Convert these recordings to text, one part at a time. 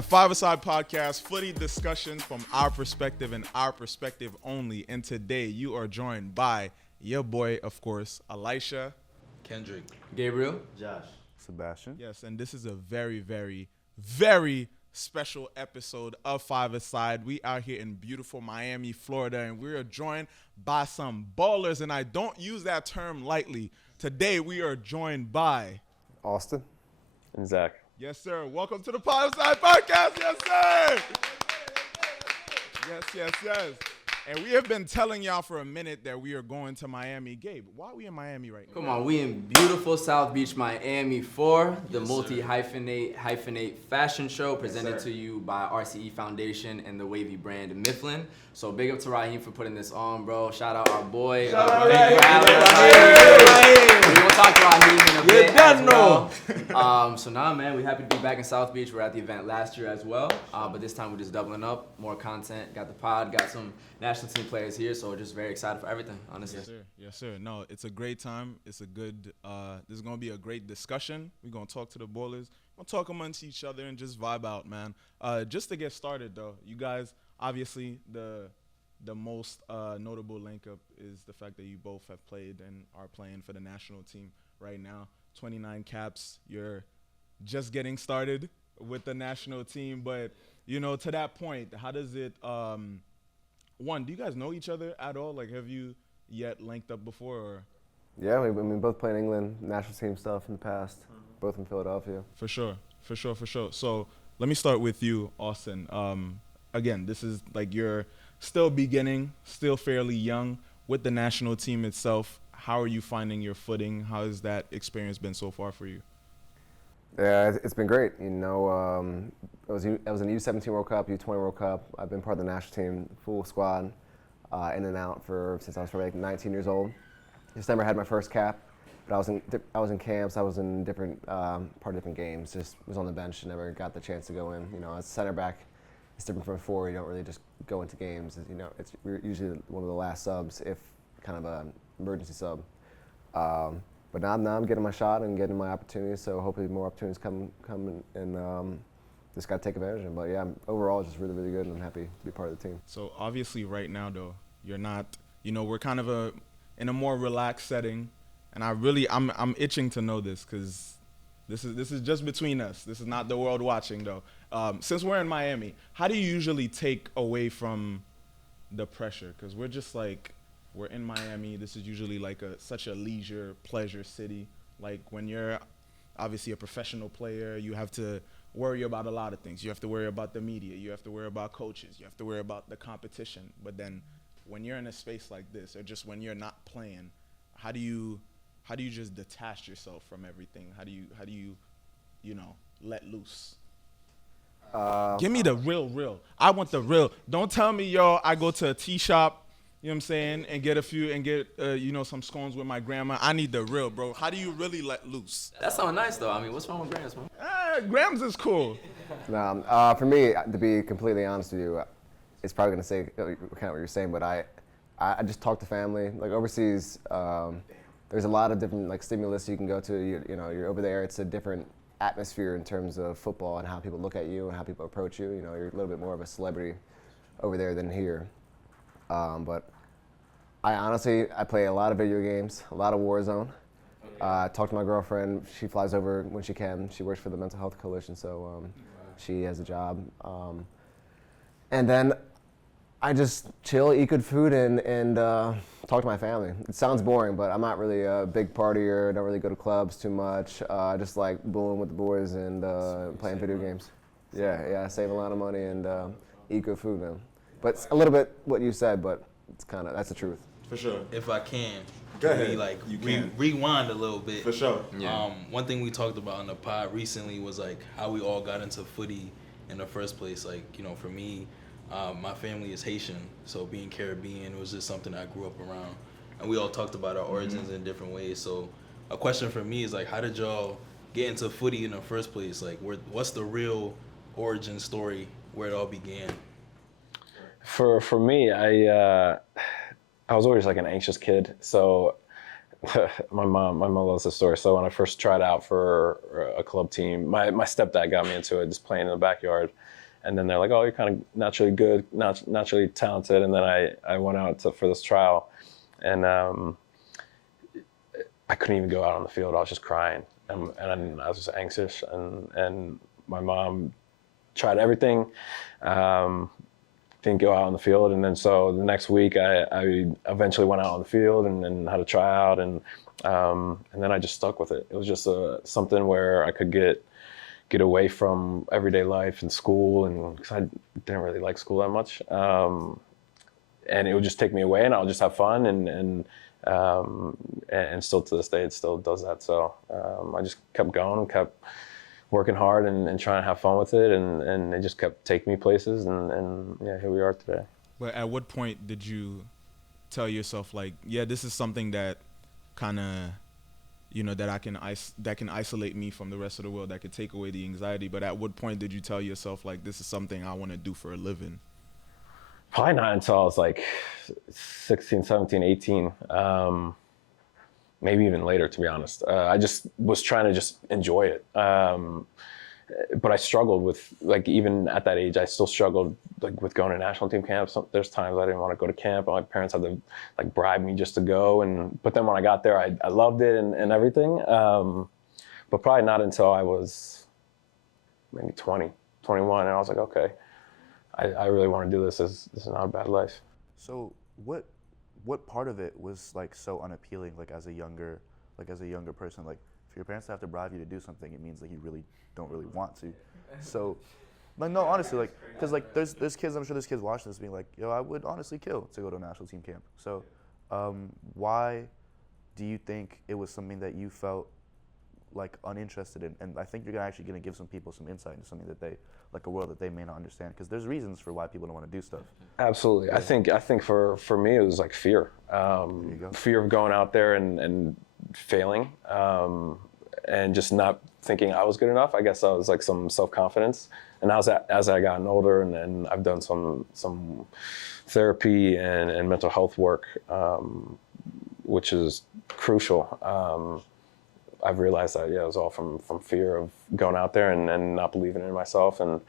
Yeah, 5ASIDE podcast, footy discussion from our perspective and our perspective only. And today you are joined by your boy, of course, Elisha, Kendrick, Gabriel, Josh, Sebastian. Yes, and this is a very, very, very special episode of 5ASIDE. We are here in beautiful Miami, Florida, and we are joined by some ballers, and I don't use that term lightly. Today we are joined by Austin. and Zack. Yes, sir. Welcome to the 5ASIDE podcast. Yes, sir. Yes. And we have been telling y'all for a minute that we are going to Miami. Gabe, why are we in Miami right now? come on, we in beautiful South Beach, Miami for the Yes, multi-hyphenate fashion show presented to you by RCE Foundation and the wavy brand Mifflin. So big up to Raheem for putting this on, bro. Shout out our boy. Thank you for having us. We will talk to Raheem in a bit as well. So now, man, we're happy to be back in South Beach. We were at the event last year as well, but this time we're just doubling up, more content. Got the pod, got some national team players here, so we're just very excited for everything, honestly. Yes, sir. No, it's a great time. It's a good, this is going to be a great discussion. We're going to talk to the ballers. We're going to talk amongst each other and just vibe out, man. Just to get started, though, you guys, obviously, the most notable link-up is the fact that you both have played and are playing for the national team right now. 29 caps. You're just getting started with the national team. But, you know, to that point, how does it one, do you guys know each other at all? Like, have you yet linked up before? Or? Yeah, we both played England national team stuff in the past, both in Philadelphia. For sure. So let me start with you, Austin. Again, this is like you're still beginning, still fairly young with the national team itself. How are you finding your footing? How has that experience been so far for you? Yeah, it's been great. You know, I was in the U17 World Cup, U20 World Cup. I've been part of the national team, full squad, in and out since I was probably like 19 years old. Just never had my first cap, but I was in camps. I was in different part of different games. Just was on the bench and never got the chance to go in. You know, as center back, it's different from a forward. You don't really just go into games. You know, we're usually one of the last subs, if kind of an emergency sub. But now I'm getting my shot and getting my opportunities, so hopefully more opportunities come and just got to take advantage of them. But yeah, overall just really, really good, and I'm happy to be part of the team. So obviously right now, though, you're not, you know, we're kind of in a more relaxed setting, and I'm itching to know this because this is just between us. This is not the world watching, though. Since we're in Miami, how do you usually take away from the pressure? Because we're just like, we're in Miami. This is usually like such a leisure, pleasure city. Like when you're obviously a professional player, you have to worry about a lot of things. You have to worry about the media. You have to worry about coaches. You have to worry about the competition. But then when you're in a space like this, or just when you're not playing, how do you just detach yourself from everything? How do you let loose? Give me the real. I want the real. Don't tell me, I go to a tea shop, you know what I'm saying, and get some scones with my grandma. I need the real, bro. How do you really let loose? That sounds nice, though. I mean, what's wrong with Grams, man? Grams is cool. For me, to be completely honest with you, it's probably going to say kind of what you're saying, but I just talk to family. Like overseas, there's a lot of different like stimulus you can go to. You know, you're over there. It's a different atmosphere in terms of football and how people look at you and how people approach you. You know, you're a little bit more of a celebrity over there than here. But I play a lot of video games, a lot of Warzone. Talk to my girlfriend. She flies over when she can. She works for the Mental Health Coalition, so she has a job. And then I just chill, eat good food, and talk to my family. It sounds boring, but I'm not really a big partier. Don't really go to clubs too much. I just like booing with the boys and playing video games. Yeah, save a lot of money and eat good food, man. But it's a little bit what you said, but that's the truth. For sure. If I can, Go ahead. You can. Rewind a little bit. For sure. Yeah. One thing we talked about on the pod recently was like how we all got into footy in the first place. Like, you know, for me, my family is Haitian, so being Caribbean was just something I grew up around, and we all talked about our origins in different ways. So a question for me is like, how did y'all get into footy in the first place? Like, what's the real origin story where it all began? For me, I was always like an anxious kid. So my mom loves the story. So when I first tried out for a club team, my stepdad got me into it, just playing in the backyard. And then they're like, oh, you're kind of naturally good, naturally talented. And then I went out for this trial, and I couldn't even go out on the field. I was just crying, and I was just anxious. And my mom tried everything, didn't go out on the field. And then so the next week, I eventually went out on the field and had a tryout, and then I just stuck with it. It was just something where I could get away from everyday life and school, and because I didn't really like school that much, and it would just take me away, and I'll just have fun, and still to this day it still does that. So I just kept going, kept working hard, and trying to have fun with it, and it just kept taking me places, and yeah, here we are today. But at what point did you tell yourself, like, yeah, this is something that kind of, you know, that can isolate me from the rest of the world, that could take away the anxiety? But at what point did you tell yourself, like, this is something I want to do for a living? Probably not until I was like 16, 17, 18, maybe even later, to be honest. I just was trying to just enjoy it. But I struggled with, like, even at that age, I still struggled, like, with going to national team camps. There's times I didn't want to go to camp. My parents had to, like, bribe me just to go. But then when I got there, I loved it and everything. But probably not until I was maybe 20, 21. And I was like, okay, I really want to do this. This is not a bad life. So what part of it was, like, so unappealing, like, as a younger person? Like, if your parents have to bribe you to do something, it means that you really don't really want to. So, like, no, honestly, like, because, like, there's kids, I'm sure there's kids watching this being like, yo, I would honestly kill to go to a national team camp. So why do you think it was something that you felt, like, uninterested in? And I think you're actually going to give some people some insight into something that they, like, a world that they may not understand, because there's reasons for why people don't want to do stuff. Absolutely. Yeah. I think for me it was like fear. Fear of going out there and failing, and just not thinking I was good enough. I guess I was, like, some self-confidence. And as I gotten older, and I've done some therapy and mental health work, which is crucial. I've realized that, yeah, it was all from fear of going out there and not believing in myself. And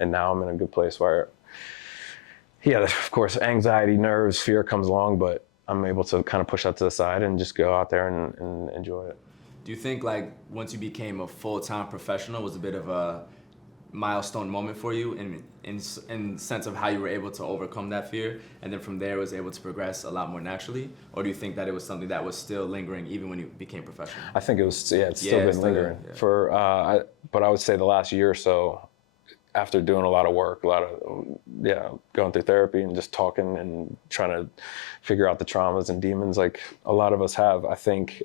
now I'm in a good place where, yeah, of course, anxiety, nerves, fear comes along, but I'm able to kind of push that to the side and just go out there and enjoy it. Do you think, like, once you became a full-time professional was a bit of a milestone moment for you in sense of how you were able to overcome that fear, and then from there was able to progress a lot more naturally? Or do you think that it was something that was still lingering even when you became professional? I think it was, yeah, it's still been lingering. Yeah. But I would say the last year or so, after doing a lot of work, going through therapy and just talking and trying to figure out the traumas and demons like a lot of us have, I think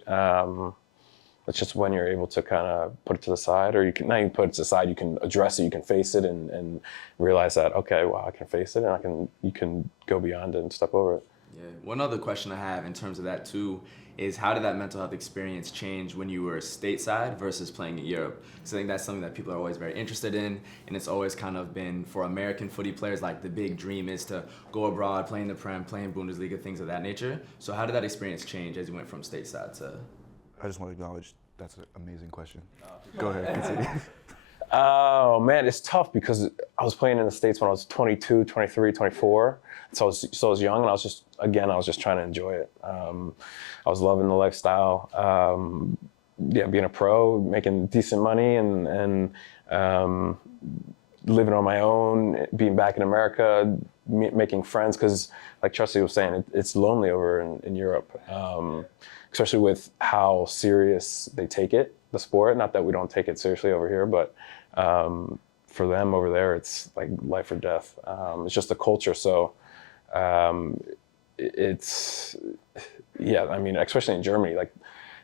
it's just when you're able to kind of put it to the side, or you can not even put it to the side, you can address it, you can face it, and realize that, okay, well, I can face it, and you can go beyond it and step over it. Yeah. One other question I have in terms of that too is, how did that mental health experience change when you were stateside versus playing in Europe? So I think that's something that people are always very interested in, and it's always kind of been, for American footy players, like, the big dream is to go abroad, play in the Prem, play in Bundesliga, things of that nature. So how did that experience change as you went from stateside to... I just want to acknowledge that's an amazing question. Go ahead, continue. Oh, man, it's tough because I was playing in the States when I was 22, 23, 24. So I was young, and I was just trying to enjoy it. I was loving the lifestyle. Being a pro, making decent money, and living on my own, being back in America, making friends. Because, like Trusty was saying, it's lonely over in Europe, especially with how serious they take it, the sport. Not that we don't take it seriously over here, but for them over there, it's like life or death. It's just the culture. So it's, yeah, I mean, especially in Germany, like,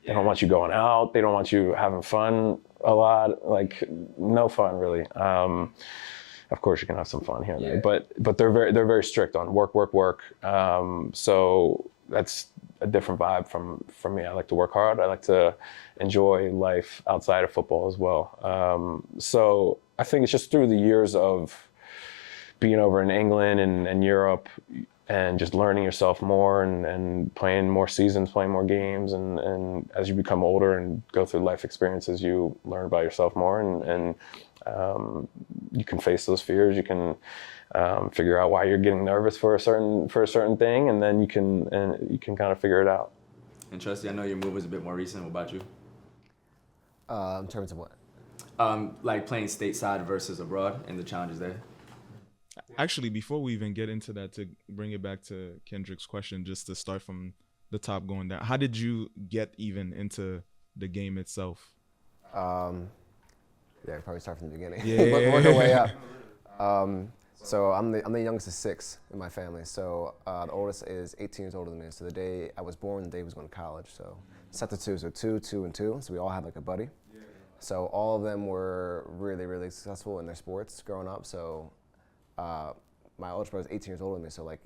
they don't want you going out. They don't want you having fun a lot. Like, no fun, really. Of course, you can have some fun here and there, but they're very strict on work. So that's a different vibe from me. I like to work hard. I like to enjoy life outside of football as well. So I think it's just through the years of being over in England and Europe, and just learning yourself more, and playing more seasons, playing more games, and as you become older and go through life experiences, you learn about yourself more, and you can face those fears. You can figure out why you're getting nervous for a certain thing, and then you can kind of figure it out. And Trusty, I know your move was a bit more recent. What about you? In terms of what? Like playing stateside versus abroad and the challenges there. Actually, before we even get into that, to bring it back to Kendrick's question, just to start from the top going down, how did you get even into the game itself? Yeah, probably start from the beginning. Yeah. Work our way up. So I'm the youngest of 6 in my family. So the oldest is 18 years older than me. So the day I was born, the day he was going to college. So set to 2, so 2, 2, and 2. So we all had like a buddy. So all of them were really, really successful in their sports growing up. So my oldest brother is 18 years older than me. So like,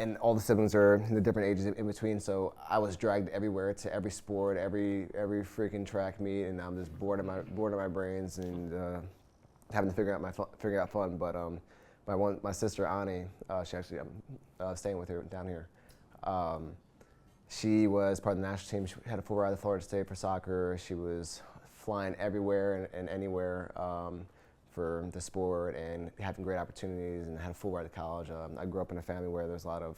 and all the siblings are in the different ages in between. So I was dragged everywhere to every sport, every freaking track meet, and I'm just bored of my brains and having to figure out fun. But my sister Ani, she actually I'm staying with her down here. She was part of the national team. She had a full ride to Florida State for soccer. She was flying everywhere and anywhere for the sport and having great opportunities, and had a full ride to college. I grew up in a family where there's a lot of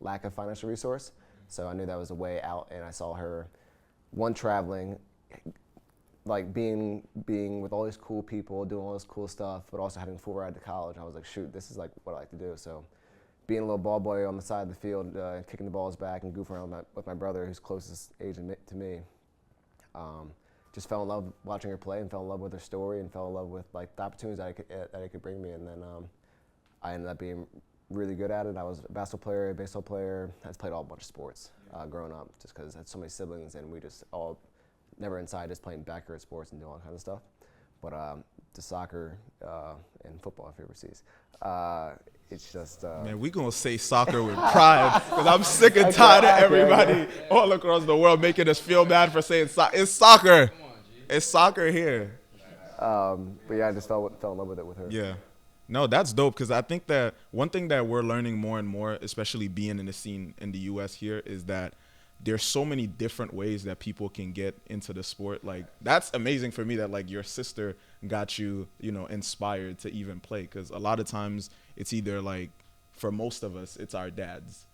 lack of financial resource, so I knew that was a way out, and I saw her, traveling, like being with all these cool people, doing all this cool stuff, but also having a full ride to college. I was like, shoot, this is like what I like to do. So being a little ball boy on the side of the field, kicking the balls back and goofing around with my brother, who's closest age to me, just fell in love watching her play, and fell in love with her story, and fell in love with like the opportunities that it could bring me. And then I ended up being really good at it. I was a basketball player, a baseball player. I played all a bunch of sports growing up, just because I had so many siblings, and we just all never inside just playing backyard sports and doing all kinds of stuff. But the soccer and football, if you ever sees. It's just Man, we gonna say soccer with pride, because I'm sick and tired of everybody all across the world making us feel bad for saying soccer. It's soccer. It's soccer here. but yeah, I just fell in love with it with her. Yeah. No, that's dope, because I think that one thing that we're learning more and more, especially being in the scene in the U.S. here, is that there's so many different ways that people can get into the sport. Like, that's amazing for me that like your sister got you, inspired to even play, because a lot of times it's either like, for most of us, it's our dads,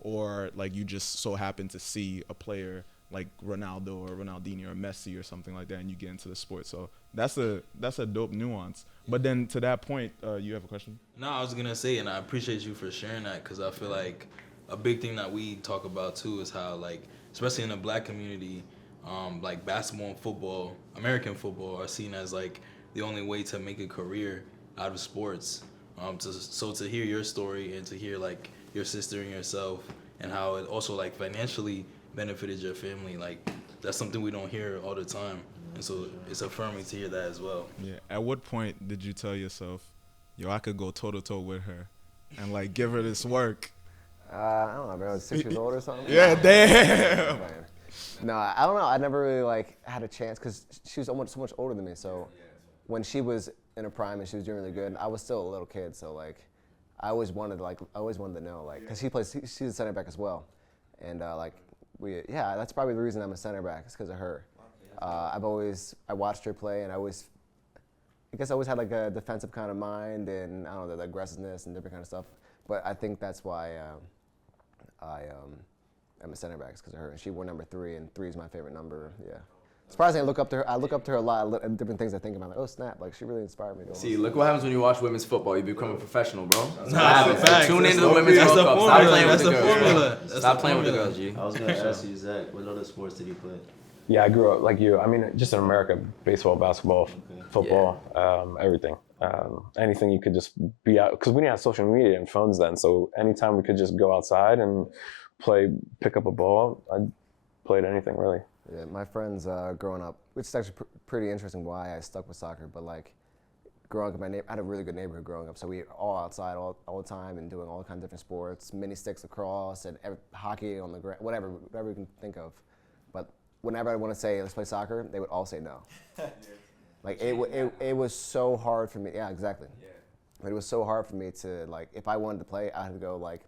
or like you just so happen to see a player like Ronaldo or Ronaldinho or Messi or something like that, and you get into the sport. So that's a dope nuance. But then to that point, you have a question? No, I was gonna say, and I appreciate you for sharing that, because I feel like a big thing that we talk about too is how, like, especially in the Black community, like basketball and football, American football, are seen as like the only way to make a career out of sports. So to hear your story, and to hear like your sister and yourself, and how it also like financially benefited your family, like that's something we don't hear all the time, and so it's affirming to hear that as well. Yeah. At what point did you tell yourself, yo, I could go toe to toe with her and like give her this work? I don't know, bro. I was 6 years old or something. Yeah, damn. No, I don't know. I never really like had a chance, because she was so much older than me. So when she was in her prime and she was doing really good, I was still a little kid. So like, I always wanted to know, like, because she's a center back as well, and that's probably the reason I'm a center back, is because of her. I watched her play, and I guess I always had like a defensive kind of mind, and I don't know, the aggressiveness and different kind of stuff. But I think that's why I'm a center back, because of her. And she wore number 3, and 3 is my favorite number. Yeah. Surprisingly, I look up to her a lot, and different things I think about. Like, oh snap! Like, she really inspired me. See, look what happens when you watch women's football. You become a professional, bro. Facts. Tune into the women's World Cup. Stop playing with the girls. That's Stop the playing with the formula. girls, G. I was gonna ask you, Zach, what other sports did you play? Yeah, I grew up like you. I mean, just in America, baseball, basketball, football, everything. Anything you could just be out, because we didn't have social media and phones then. So anytime we could just go outside and pick up a ball, I played anything really. Yeah, my friends growing up, which is actually pretty interesting why I stuck with soccer, but like growing up, I had a really good neighborhood growing up, so we were all outside all the time and doing all kinds of different sports, mini sticks, lacrosse, and hockey on the ground, whatever you can think of. But whenever I want to say, let's play soccer, they would all say no. Like, it was so hard for me. Yeah, exactly. Yeah. But it was so hard for me to, like, if I wanted to play, I had to go, like,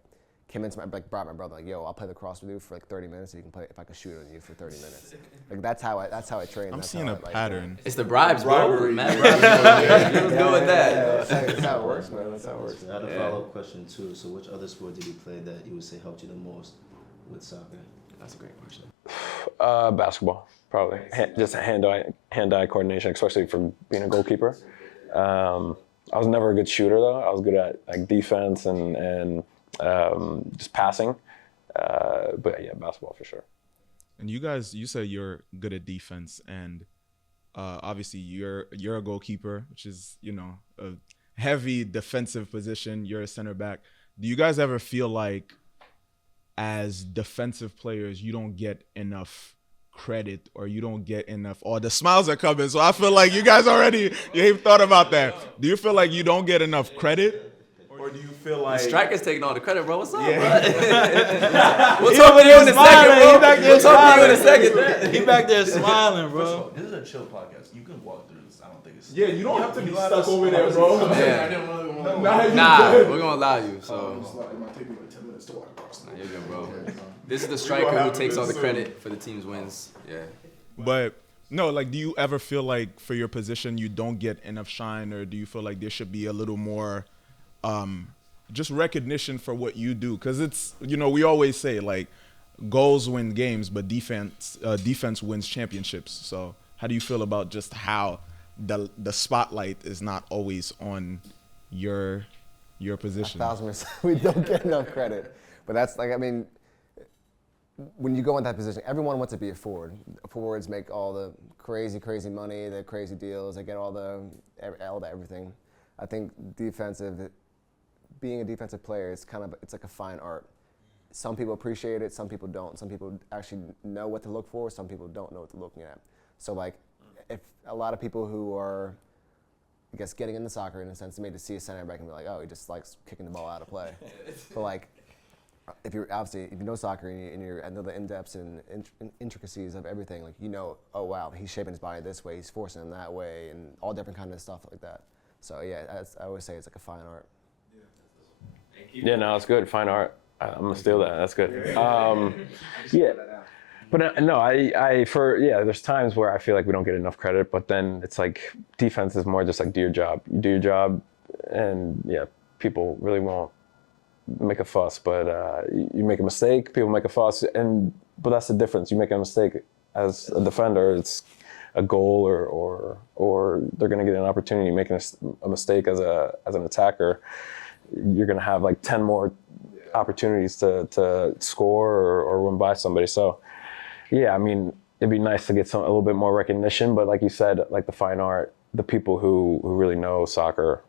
came into brought my brother like, yo, I'll play lacrosse with you for like 30 minutes. If I can shoot on you for 30 minutes. Like that's how I train. I'm that's seeing how a pattern. It's the bribes, bro. Man, let's go with that. That's how it works, man. That's how it works. I had a follow-up question too. So which other sport did you play that you would say helped you the most with soccer? That's a great question. Basketball, probably. Just hand-eye coordination, especially for being a goalkeeper. I was never a good shooter though. I was good at like defense and just passing. But yeah, basketball for sure. And you said you're good at defense, and obviously you're a goalkeeper, which is, you know, a heavy defensive position. You're a center back. Do you guys ever feel like as defensive players you don't get enough credit, or you don't get enough, or the smiles are coming, so I feel like you guys already, you ain't thought about that. Do you feel like you don't get enough credit? Or do you feel like... The striker's taking all the credit, bro. What's up, Yeah. bro? We'll talk to you in a second, bro. We'll talk to you in a second. He back there smiling, bro. This is a chill podcast. You can walk through this. I don't think it's... Yeah, you don't have to be stuck over there, bro. Yeah. I didn't really want to... Nah, we're gonna allow you. So It might take me like 10 minutes to walk across. you're good, bro. This is the striker who takes all the credit for the team's wins. Yeah. But no, like, do you ever feel like for your position you don't get enough shine, or do you feel like there should be a little more just recognition for what you do? Because it's, you know, we always say like goals win games, but defense wins championships. So how do you feel about just how the spotlight is not always on your position? 1,000%. We don't get enough credit, but that's like, I mean, when you go in that position, everyone wants to be a forward. Forwards make all the crazy money, the crazy deals. They get all the everything. I think being a defensive player is it's like a fine art. Some people appreciate it, some people don't. Some people actually know what to look for, some people don't know what they're looking at. So like, if a lot of people who are, I guess, getting into soccer in a sense, maybe to see a center back and be like, oh, he just likes kicking the ball out of play. But like, if you know soccer and you know the in-depths and intricacies of everything, like, you know, oh wow, he's shaping his body this way, he's forcing him that way, and all different kind of stuff like that. So yeah, I always say it's like a fine art. Yeah, no, it's good. Fine art. I'm gonna steal that. That's good. Yeah, but no, there's times where I feel like we don't get enough credit, but then it's like defense is more just like do your job. You do your job, and yeah, people really won't make a fuss. But you make a mistake, people make a fuss, but that's the difference. You make a mistake as a defender, it's a goal, or they're gonna get an opportunity. Making a mistake as an attacker, you're going to have like 10 more opportunities to score or run by somebody. So, yeah, I mean, it'd be nice to get a little bit more recognition, but like you said, like the fine art, the people who really know soccer,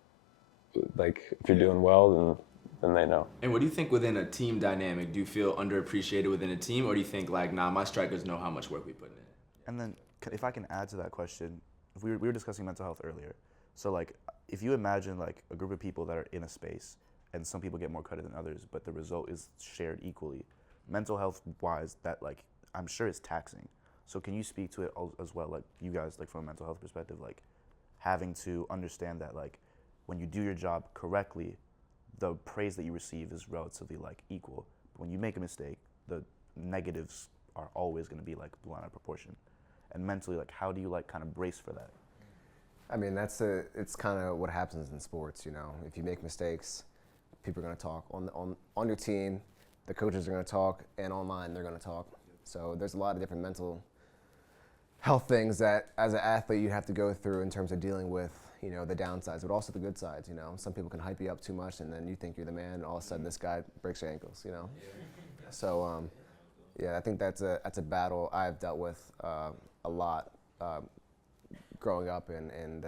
like if you're doing well, then they know. And what do you think within a team dynamic? Do you feel underappreciated within a team, or do you think like, nah, my strikers know how much work we put in? And then if I can add to that question, if we were discussing mental health earlier. So like, if you imagine like a group of people that are in a space and some people get more credit than others, but the result is shared equally, mental health wise, that like, I'm sure it's taxing. So can you speak to it as well, like you guys, like from a mental health perspective, like having to understand that like when you do your job correctly, the praise that you receive is relatively like equal. But when you make a mistake, the negatives are always going to be like blown out of proportion. And mentally, like how do you like kind of brace for that? I mean, it's kind of what happens in sports, you know. If you make mistakes, people are going to talk. On your team, the coaches are going to talk, and online they're going to talk. So there's a lot of different mental health things that, as an athlete, you have to go through in terms of dealing with, you know, the downsides, but also the good sides, you know. Some people can hype you up too much, and then you think you're the man, and all of a sudden this guy breaks your ankles, you know. So, yeah, I think that's a battle I've dealt with a lot. Growing up and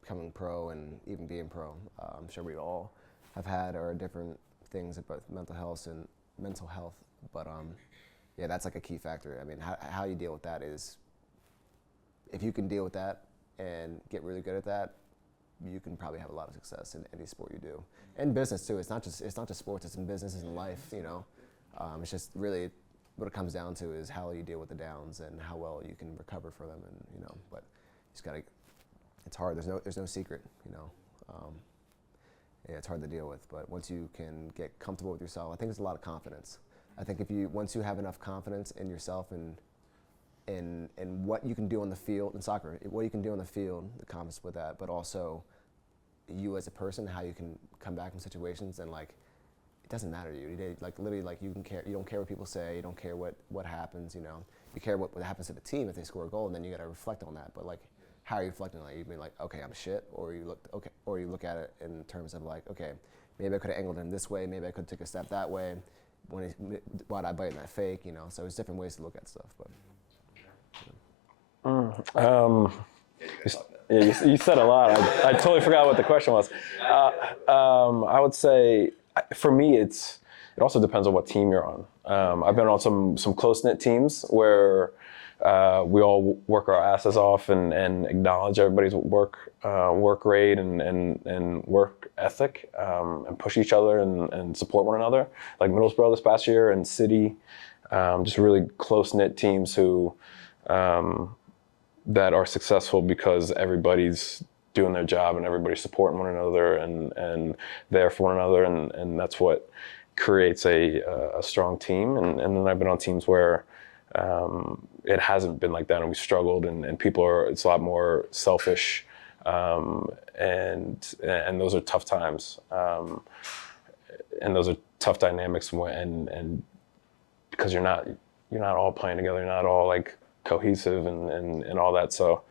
becoming pro and even being pro, I'm sure we all have had our different things about mental health, but yeah, that's like a key factor. I mean, how you deal with that is, if you can deal with that and get really good at that, you can probably have a lot of success in any sport you do. And business too. It's not just sports. It's in business. It's in life. You know, it's just really what it comes down to is how you deal with the downs and how well you can recover from them. And you know, but you just gotta. It's hard. There's no secret. You know, yeah, it's hard to deal with. But once you can get comfortable with yourself, I think it's a lot of confidence. I think once you have enough confidence in yourself and in what you can do on the field in soccer, what you can do on the field, the confidence with that, but also you as a person, how you can come back from situations and like it doesn't matter to you. Like literally, like you don't care what people say, you don't care what happens. You know, you care what happens to the team if they score a goal, and then you got to reflect on that. But like, how are you reflecting on it? You mean like, okay, I'm shit, or you look at it in terms of like, okay, maybe I could have angled him this way, maybe I could have took a step that way. Why'd I bite in that fake? You know, so there's different ways to look at stuff, but. You said a lot. I totally forgot what the question was. I would say, for me, it also depends on what team you're on. I've been on some close-knit teams where we all work our asses off and acknowledge everybody's work rate and work ethic, and push each other and support one another. Like Middlesbrough this past year and City, just really close-knit teams who that are successful because everybody's doing their job and everybody's supporting one another and there for one another, and that's what creates a strong team. And then I've been on teams where it hasn't been like that, and we struggled, and it's a lot more selfish, and those are tough times, and those are tough dynamics and because you're not all playing together, you're not all like cohesive and all that. So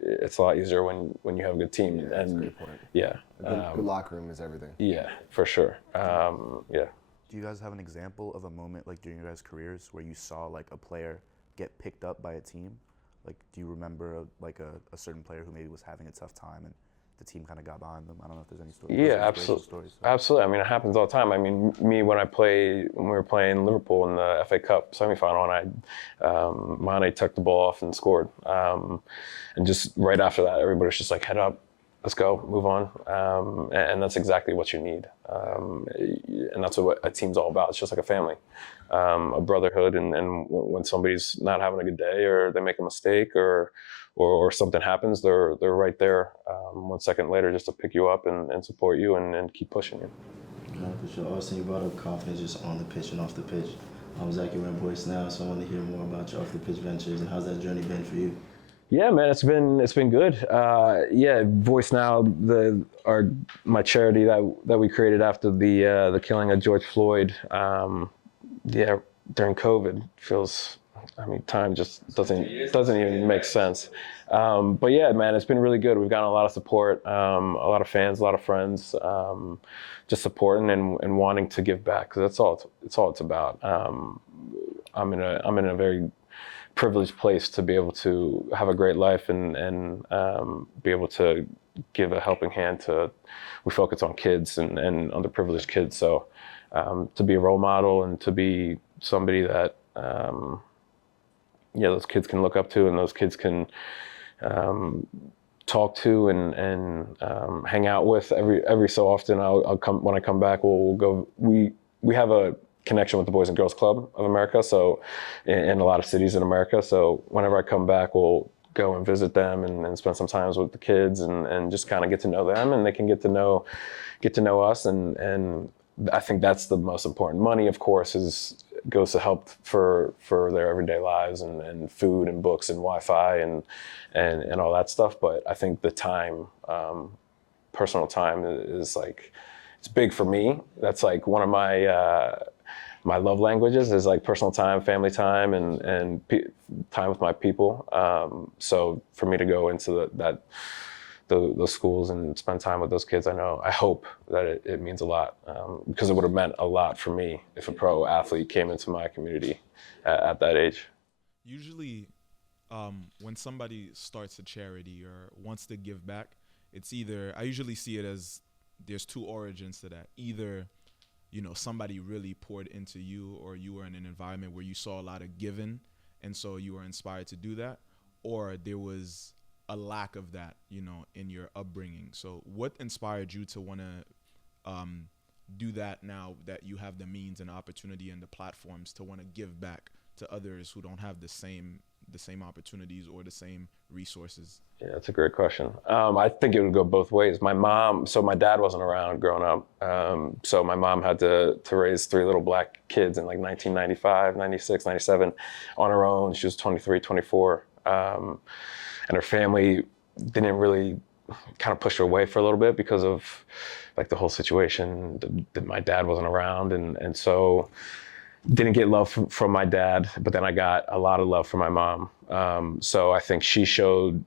it's a lot easier when you have a good team. Yeah, that's a great point. Yeah, good locker room is everything. Yeah, for sure. Yeah. Do you guys have an example of a moment like during your guys' careers where you saw like a player get picked up by a team? Like, do you remember a certain player who maybe was having a tough time and the team kind of got behind them? I don't know if there's any stories. Yeah, absolutely. Absolutely. I mean, it happens all the time. I mean, me when we were playing Liverpool in the FA Cup semifinal, and Mane tucked the ball off and scored. And just right after that, everybody was just like, head up, let's go, move on. And that's exactly what you need. And that's what a team's all about. It's just like a family, a brotherhood. And when somebody's not having a good day or they make a mistake or something happens, they're right there 1 second later just to pick you up and support you and keep pushing you. No, for sure. Also, you brought up confidence just on the pitch and off the pitch. Zack, you're in Voyce Now, so I want to hear more about your off the pitch ventures and how's that journey been for you? Yeah, man, it's been good. Yeah, Voyce Now, my charity that we created after the killing of George Floyd. Yeah, during COVID, time just doesn't even make sense. But yeah, man, it's been really good. We've gotten a lot of support, a lot of fans, a lot of friends, just supporting and wanting to give back, because that's all it's about. I'm in a very privileged place to be able to have a great life and be able to give a helping hand to. We focus on kids and underprivileged kids, so to be a role model and to be somebody that those kids can look up to and those kids can talk to and hang out with every so often. I'll come when I come back. We'll go. We have a connection with the Boys and Girls Club of America, so in a lot of cities in America. So whenever I come back, we'll go and visit them and spend some time with the kids and just kind of get to know them, and they can get to know us. And I think that's the most important. Money, of course, goes to help for their everyday lives and food and books and Wi-Fi and all that stuff. But I think the time, personal time, is like, it's big for me. That's like one of my love languages is like personal time, family time, and time with my people. So for me to go into those schools and spend time with those kids, I hope that it means a lot, because it would have meant a lot for me if a pro athlete came into my community at that age. Usually, when somebody starts a charity or wants to give back, it's either, I usually see it as there's two origins to that. Either, somebody really poured into you, or you were in an environment where you saw a lot of giving, and so you were inspired to do that, or there was a lack of that, in your upbringing. So what inspired you to want to do that now that you have the means and opportunity and the platforms to want to give back to others who don't have the same the same opportunities or the same resources? Yeah, that's a great question. I think it would go both ways. My dad wasn't around growing up. So my mom had to raise 3 little black kids in like 1995, 96, 97 on her own. She was 23, 24. And her family didn't really kind of push her away for a little bit because of like the whole situation that my dad wasn't around. And so didn't get love from my dad, but then I got a lot of love from my mom. So I think she showed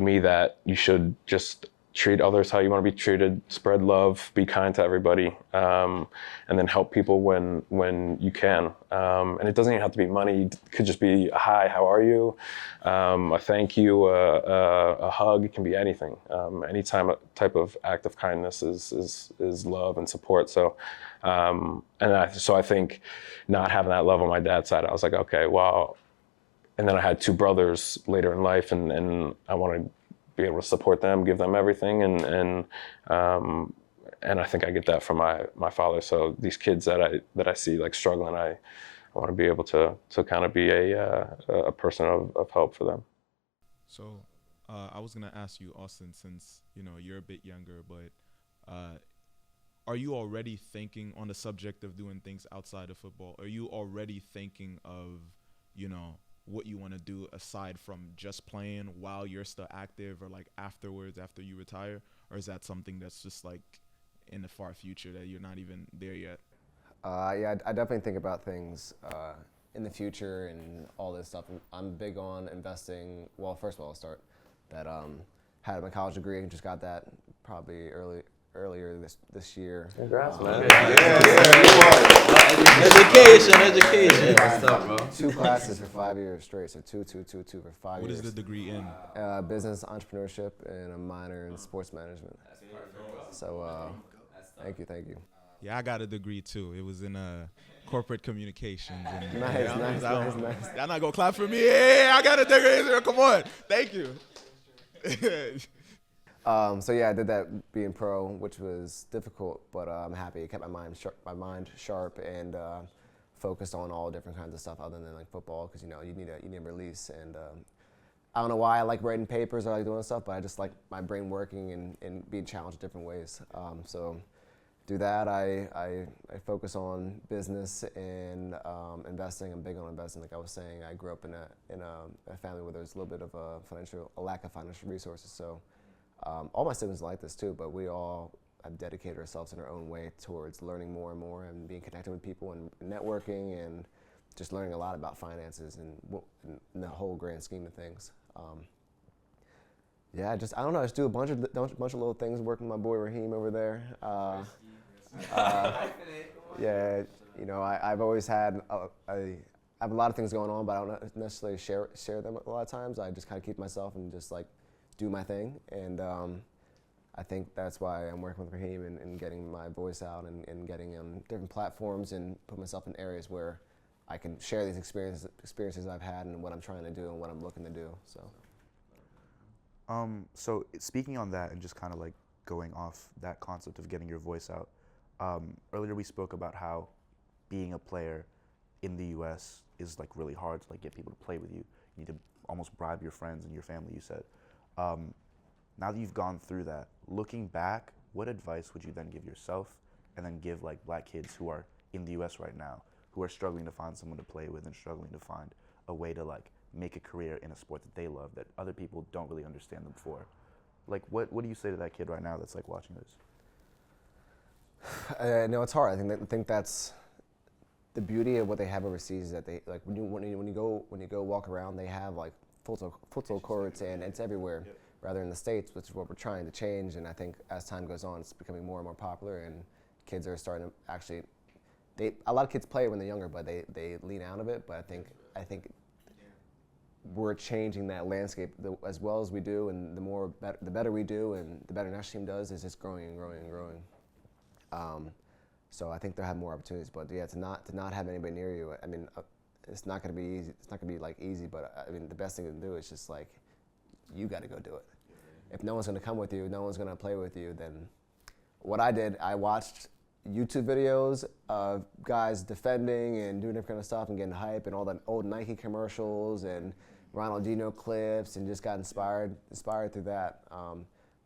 me that you should just treat others how you want to be treated, spread love, be kind to everybody, and then help people when you can. And it doesn't even have to be money. It could just be a hi, how are you? A thank you, a hug. It can be anything. Any type of act of kindness is love and support. So, so I think not having that love on my dad's side, I was like, okay, well. And then I had 2 brothers later in life, and I want to be able to support them, give them everything, and I think I get that from my father. So these kids that I see like struggling, I want to be able to kind of be a person of help for them. So I was gonna ask you, Austin, since you're a bit younger, but are you already thinking on the subject of doing things outside of football? Are you already thinking of what you want to do aside from just playing while you're still active, or like afterwards, after you retire? Or is that something that's just like in the far future that you're not even there yet? Yeah, I definitely think about things in the future and all this stuff. I'm big on investing. Well, first of all, I'll start that had my college degree and just got that probably earlier this year. Congrats, man. Education. What's up, bro? 2 classes for 5 years straight, so two for 5 What years. is the degree in? Business entrepreneurship and a minor in sports management. So thank you. Yeah, I got a degree too. It was in corporate communications. And, Nice. Y'all not gonna clap for me? Hey, I got a degree. Come on, thank you. So yeah, I did that being pro, which was difficult, but I'm happy. It kept my mind sharp and focused on all different kinds of stuff other than like football, because you need a release. And I don't know why I like writing papers or like doing stuff, but I just like my brain working and being challenged different ways. So do that. I focus on business and investing. I'm big on investing. Like I was saying, I grew up in a family where there's a little bit of a lack of financial resources. So. All my siblings are like this too, but we all have dedicated ourselves in our own way towards learning more and more and being connected with people and networking and just learning a lot about finances and in the whole grand scheme of things. I don't know. I just do a bunch of little things. Working with my boy Raheem over there. Yeah, I've always had I have a lot of things going on, but I don't necessarily share them a lot of times. I just kind of keep myself and just like do my thing, and I think that's why I'm working with Raheem and getting my voice out and getting different platforms and put myself in areas where I can share these experiences I've had and what I'm trying to do and what I'm looking to do. So speaking on that and just kind of like going off that concept of getting your voice out, earlier we spoke about how being a player in the U.S. is like really hard to like get people to play with you. You need to almost bribe your friends and your family, you said. Now that you've gone through that, looking back, what advice would you then give yourself and then give like black kids who are in the US right now, who are struggling to find someone to play with and struggling to find a way to like make a career in a sport that they love that other people don't really understand them for? Like what do you say to that kid right now that's like watching this? No, it's hard. I think that's the beauty of what they have overseas, is that they like when you go walk around, they have like futsal courts and it's everywhere. Yep. Rather in the States, which is what we're trying to change. And I think as time goes on, it's becoming more and more popular, and kids are starting to actually. A lot of kids play when they're younger, but they lean out of it. But I think we're changing that landscape as well as we do, and the better we do, and the better national team does, is just growing and growing and growing. So I think they'll have more opportunities. But yeah, to not have anybody near you, I mean, it's not going to be easy. It's not going to be like easy, but I mean, the best thing to do is just like, you got to go do it. If no one's going to come with you, no one's going to play with you, then what I did, I watched YouTube videos of guys defending and doing different kind of stuff and getting hype and all that old Nike commercials and Ronaldinho clips and just got inspired through that.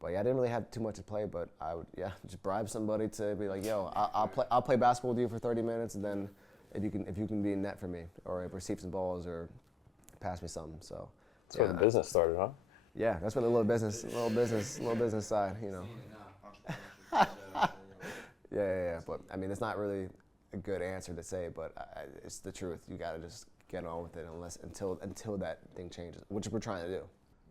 But yeah, I didn't really have too much to play, but I would just bribe somebody to be like, yo, I'll play basketball with you for 30 minutes, and then if you can be in net for me or receive some balls or pass me something. So that's where the business started, huh? Yeah, that's where the little business side, you know. Yeah. But I mean, it's not really a good answer to say, but it's the truth. You gotta just get on with it until that thing changes, which we're trying to do.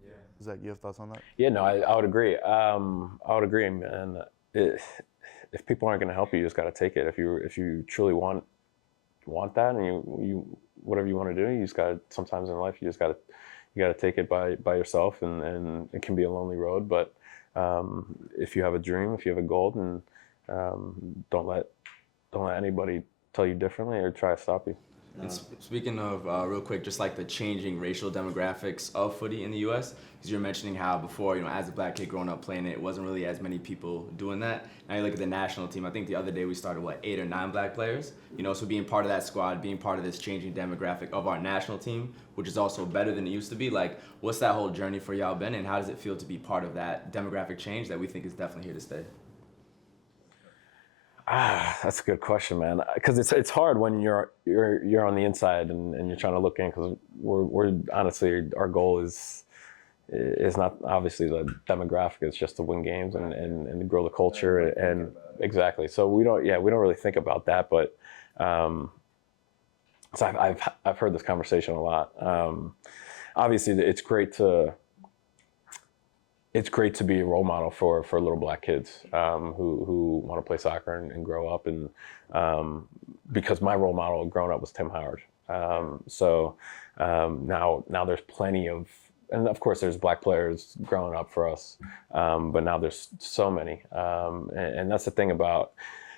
Yeah. Zach, you have thoughts on that? Yeah, no, I would agree. I would agree, man. If people aren't going to help you, you just got to take it. If you truly want that, and you whatever you want to do, you just got to. Sometimes in life, you got to take it by yourself, and it can be a lonely road. But if you have a dream, if you have a goal, then don't let anybody tell you differently or try to stop you. And speaking of, real quick, just like the changing racial demographics of footy in the U.S., because you're mentioning how before, as a black kid growing up playing it wasn't really as many people doing that. Now you look at the national team. I think the other day we started, 8 or 9 black players? So being part of that squad, being part of this changing demographic of our national team, which is also better than it used to be. Like, what's that whole journey for y'all been, and how does it feel to be part of that demographic change that we think is definitely here to stay? That's a good question, man. Because it's hard when you're on the inside and you're trying to look in. Because we're honestly, our goal is not obviously the demographic. It's just to win games and to grow the culture and exactly. So we don't really think about that. But so I've heard this conversation a lot. Obviously, it's great to be a role model for little black kids who want to play soccer and grow up. And because my role model growing up was Tim Howard. So now there's plenty of, and of course there's black players growing up for us, but now there's so many. And that's the thing about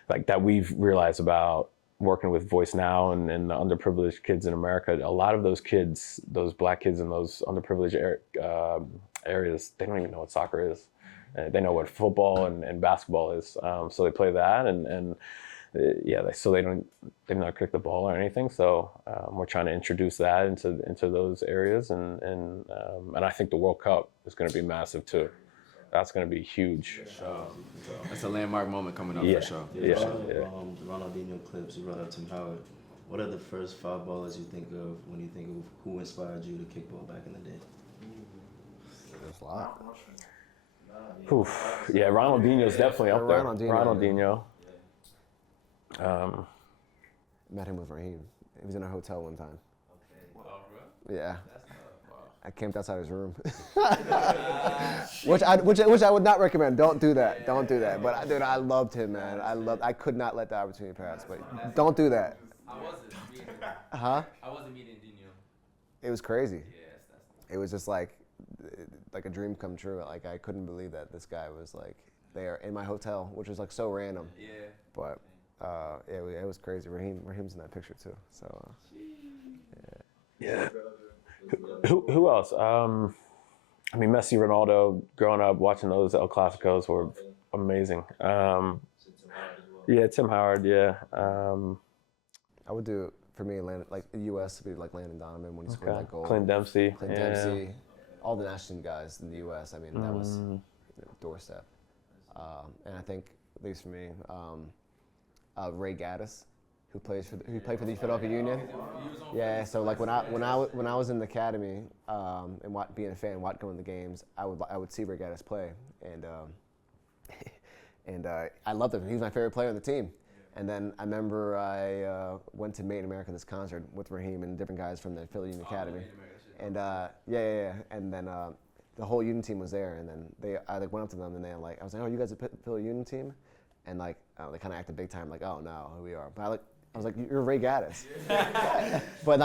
that we've realized about working with Voice Now and the underprivileged kids in America. A lot of those kids, those black kids in those underprivileged areas, they don't even know what soccer is. They know what football and basketball is. So they play that they don't kick the ball or anything. So we're trying to introduce that into those areas. And I think the World Cup is going to be massive too. That's going to be huge. Sure. That's a landmark moment coming up for sure. Yeah. Ronaldinho clips, you brought up Tim Howard. What are the first 5 ballers you think of when you think of who inspired you to kick ball back in the day? There's a lot. Oof. Yeah, Ronaldinho's definitely up there. Ronaldinho. Met him with Raheem. He was in a hotel one time. Yeah. I camped outside his room, which I would not recommend. Don't do that. Don't do that. But dude, I loved him, man. I could not let the opportunity pass. But don't do that. I wasn't meeting. Huh? I wasn't meeting Dino. It was crazy. Yes, it was just like a dream come true. Like I couldn't believe that this guy was like there in my hotel, which was like so random. Yeah. But it was crazy. Raheem's in that picture too. So. Yeah. Who else? I mean, Messi, Ronaldo. Growing up watching those El Clasicos were amazing. Yeah, Tim Howard. Yeah. I would do for me, like the U.S. would be like Landon Donovan when he scored that goal. Clint Dempsey. Dempsey. All the national guys in the U.S. I mean, that was doorstep. And I think, at least for me, Ray Gaddis, who played for the Philadelphia Union. Yeah, so like when I was in the academy and being a fan, going to the games, I would see Ray Gaddis play, and I loved him. He was my favorite player on the team. And then I remember I went to Made in America, this concert with Raheem and different guys from the Philly Union Academy. And and then the whole Union team was there, and then I went up to them and I was like, oh, you guys are Philly Union team? And they kind of acted big time, like, oh no, who we are. But I was like, you're Ray Gaddis. but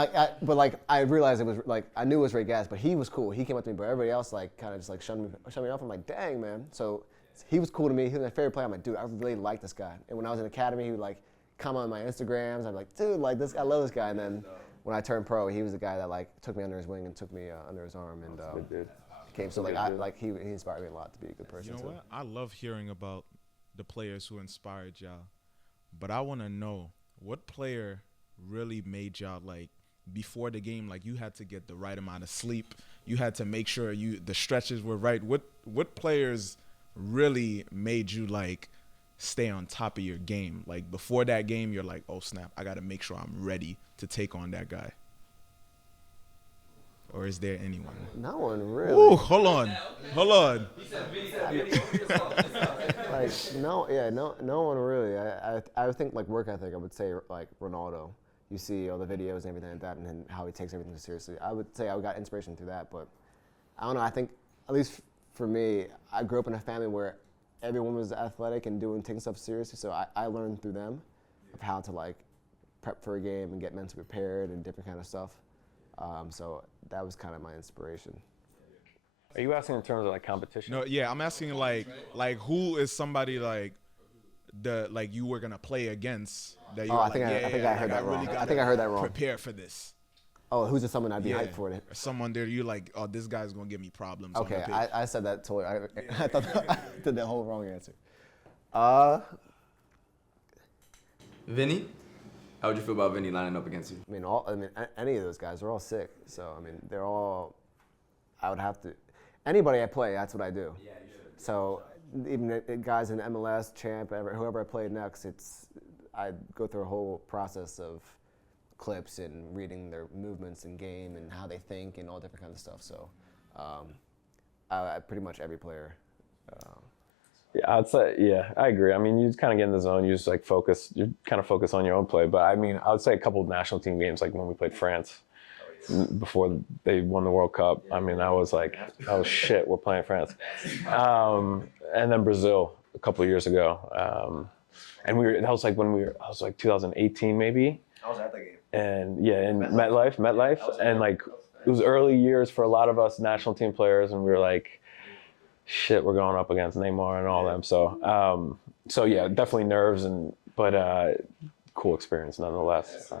I realized it was I knew it was Ray Gaddis, but he was cool. He came up to me, but everybody else kind of just shut me off. I'm like, dang, man. So he was cool to me. He was my favorite player. I'm like, dude, I really like this guy. And when I was in academy, he would comment on my Instagrams. I'm like, dude, I love this guy. And then when I turned pro, he was the guy that took me under his wing and took me under his arm and came. So he inspired me a lot to be a good person. You know what? I love hearing about the players who inspired y'all, but I want to know what player really made y'all before the game, like you had to get the right amount of sleep. You had to make sure the stretches were right. What players really made you like stay on top of your game? Like before that game, you're like, oh snap, I got to make sure I'm ready to take on that guy. Or is there anyone? No one really. Ooh, hold on. Like no one really. I would think like work ethic. I would say like Ronaldo. You see all the videos and everything like that, and then how he takes everything seriously. I would say I got inspiration through that, but I don't know. I think at least for me, I grew up in a family where everyone was athletic and taking stuff seriously. So I learned through them of how to like prep for a game and get mentally prepared and different kind of stuff. So that was kind of my inspiration. Are you asking in terms of like competition? No, yeah, I'm asking like who is somebody like you were gonna play against that you I think I heard that wrong. I think I heard that wrong. Prepare for this. Oh, who's someone I'd be hyped for it? Someone there you like, oh, this guy's gonna give me problems. Okay, I said that totally. I thought I did the whole wrong answer. Vinny? How would you feel about Vinny lining up against you? I mean, any of those guys are all sick. So I mean, they're all. I would have to. Anybody I play, that's what I do. Yeah, you should. So even guys in MLS, champ, whoever I play next, I go through a whole process of clips and reading their movements in game and how they think and all different kinds of stuff. So I pretty much every player. Yeah, I'd say, yeah, I agree. I mean, you just kind of get in the zone. You just like focus. You kind of focus on your own play. But I mean, I would say a couple of national team games, like when we played France before they won the World Cup. I mean, I was like, oh shit, we're playing France. And then Brazil a couple of years ago. And that was like I was like 2018 maybe. I was at that game. And yeah, in MetLife. And like, it was early years for a lot of us national team players. And we were like, shit, we're going up against Neymar and all them. So yeah, definitely nerves but cool experience nonetheless.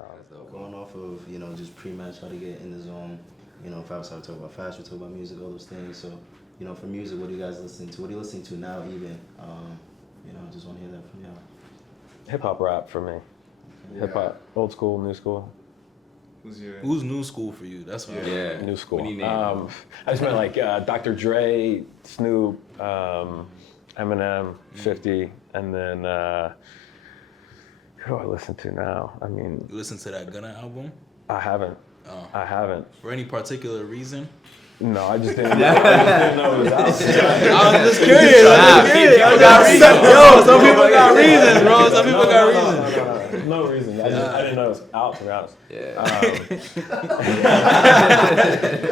Going off of, just pre-match, how to get in the zone, 5ASIDE, we talk about fashion, we talk about music, all those things. So, for music, what are you guys listening to? What are you listening to now even? Just want to hear that from y'all. Hip hop rap for me. Hip hop, old school, new school. Who's new school for you? That's what New school. What do you I just meant like Dr. Dre, Snoop, Eminem, 50, and then who do I listen to now? I mean, You listen to that Gunna album? I haven't. I haven't. For any particular reason? No, I just didn't know it was out. I was just curious. People got reasons. Yo, some people got reasons, bro. Some people got reasons. No reason. I didn't know it was out, to be honest. Yeah.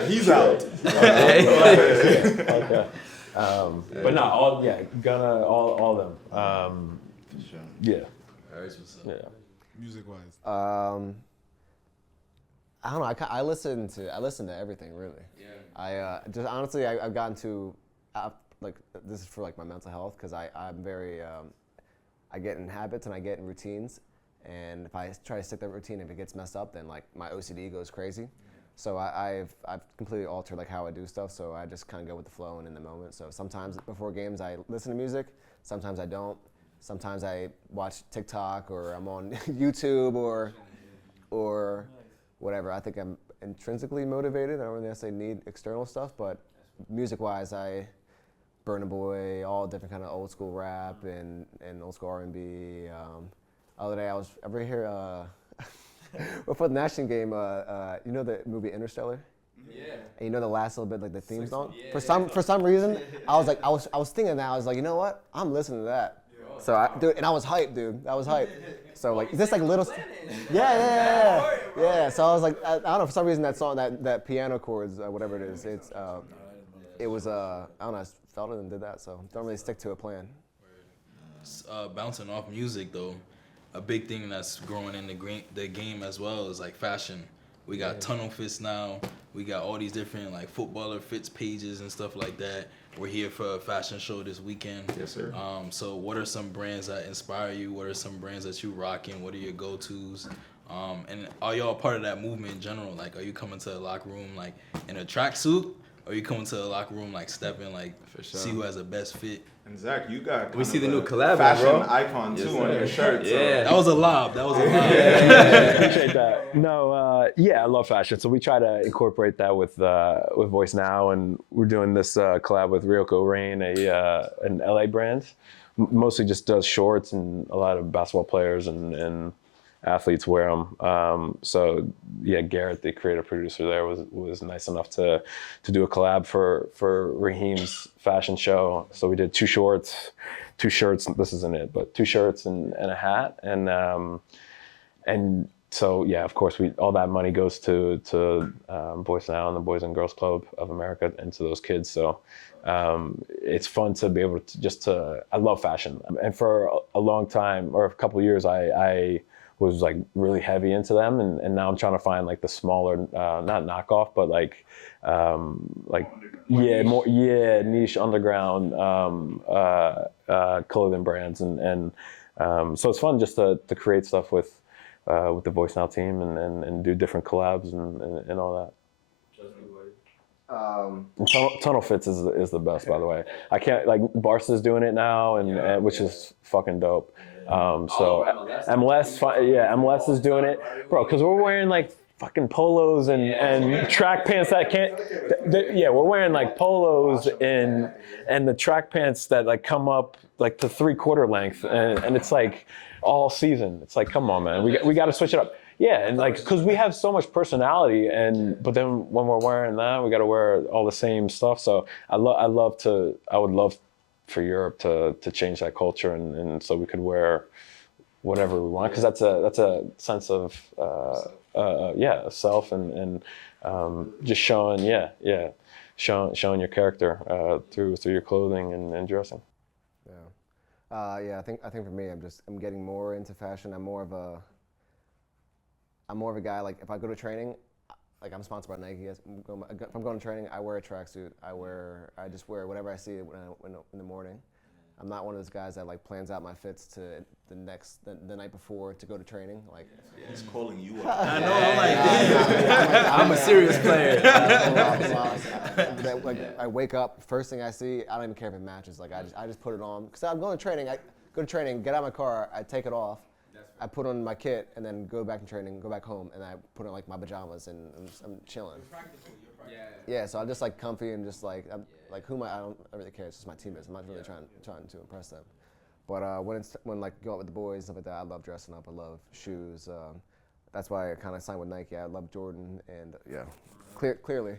He's out. Okay. But no, Gunna, all of them. Yeah. Yeah. Music wise. I don't know. I listen to everything really. Yeah. I just honestly I've gotten to like this is for like my mental health because I'm very I get in habits and I get in routines, and if I try to stick that routine, if it gets messed up, then like my OCD goes crazy. So I've completely altered like how I do stuff. So I just kind of go with the flow and in the moment. So sometimes before games I listen to music, sometimes I don't. Sometimes I watch TikTok or I'm on YouTube or whatever. I think I'm intrinsically motivated. I don't really necessarily need external stuff, but music-wise, I Burna Boy, all different kind of old school rap and old school R&B. Other day I was over here before the national game. You know the movie Interstellar? Yeah. And you know the last little bit, like the theme song. Yeah. For some reason, I was thinking that I was like, you know what? I'm listening to that. So I was hyped, dude. I was hyped. So like this like little, yeah. So I was like, I don't know, for some reason that song, that piano chords, whatever it is, it was I don't know, I felt it and did that. So don't really stick to a plan. Bouncing off music though, a big thing that's growing in the game as well is like fashion. We got tunnel fits now. We got all these different like footballer fits pages and stuff like that. We're here for a fashion show this weekend. Yes, sir. So what are some brands that inspire you? What are some brands that you rocking? What are your go-tos? And are y'all part of that movement in general? Like, are you coming to the locker room like in a tracksuit? or you come into the locker room like stepping, like see who has the best fit. And Zach, you got We see the new collab, fashion bro. icon too on your shirt. So. Yeah. That was a lob. That was a lob. Appreciate that. No, yeah, I love fashion. So we try to incorporate that with Voice Now, and we're doing this collab with Ryoko Rain, an LA brand. Mostly just does shorts, and a lot of basketball players and athletes wear them. So yeah, Garrett, the creative producer there, was nice enough to do a collab for Raheem's fashion show. So we did 2 shorts, 2 shirts. This isn't it, but 2 shirts and a hat, and so yeah, of course, all that money goes to Voice Now and the Boys and Girls Club of America, and to those kids. So it's fun to be able to I love fashion, and for a long time, or a couple of years, I was like really heavy into them, and now I'm trying to find like the smaller, not knockoff, but like niche underground clothing brands, and so it's fun just to create stuff with the Voice Now team and do different collabs and all that. Tunnel Fits is the best, by the way. I can't, like, Barca's doing it now, and which is fucking dope. So MLS is doing it, bro, because we're wearing like fucking polos and track pants that can't. We're wearing like polos and the track pants that like come up like to 3/4 length, and it's like all season. It's like, come on, man, we got to switch it up. Yeah, and like, because we have so much personality, but then when we're wearing that, we got to wear all the same stuff. So I would love for Europe to change that culture, and so we could wear whatever we want, because that's a sense of self and just showing your character through your clothing and dressing. I think for me, I'm getting more into fashion. I'm more of a guy, like, if I go to training, like, I'm sponsored by Nike. If I'm going to training, I wear a tracksuit. I just wear whatever I see in the morning. I'm not one of those guys that like plans out my fits to the night before to go to training. Like, he's calling you up. I know, I'm a serious player. I wake up, first thing I see, I don't even care if it matches. Like, I just put it on, because I'm going to training. I go to training, get out of my car, I take it off. I put on my kit and then go back to training, go back home, and I put on like my pajamas and I'm chilling. Yeah, so I'm just like comfy and just like, I don't really care. It's just my teammates. I'm not really trying to impress them. But when like go out with the boys, stuff like that, I love dressing up. I love shoes. That's why I kind of signed with Nike. I love Jordan and clearly.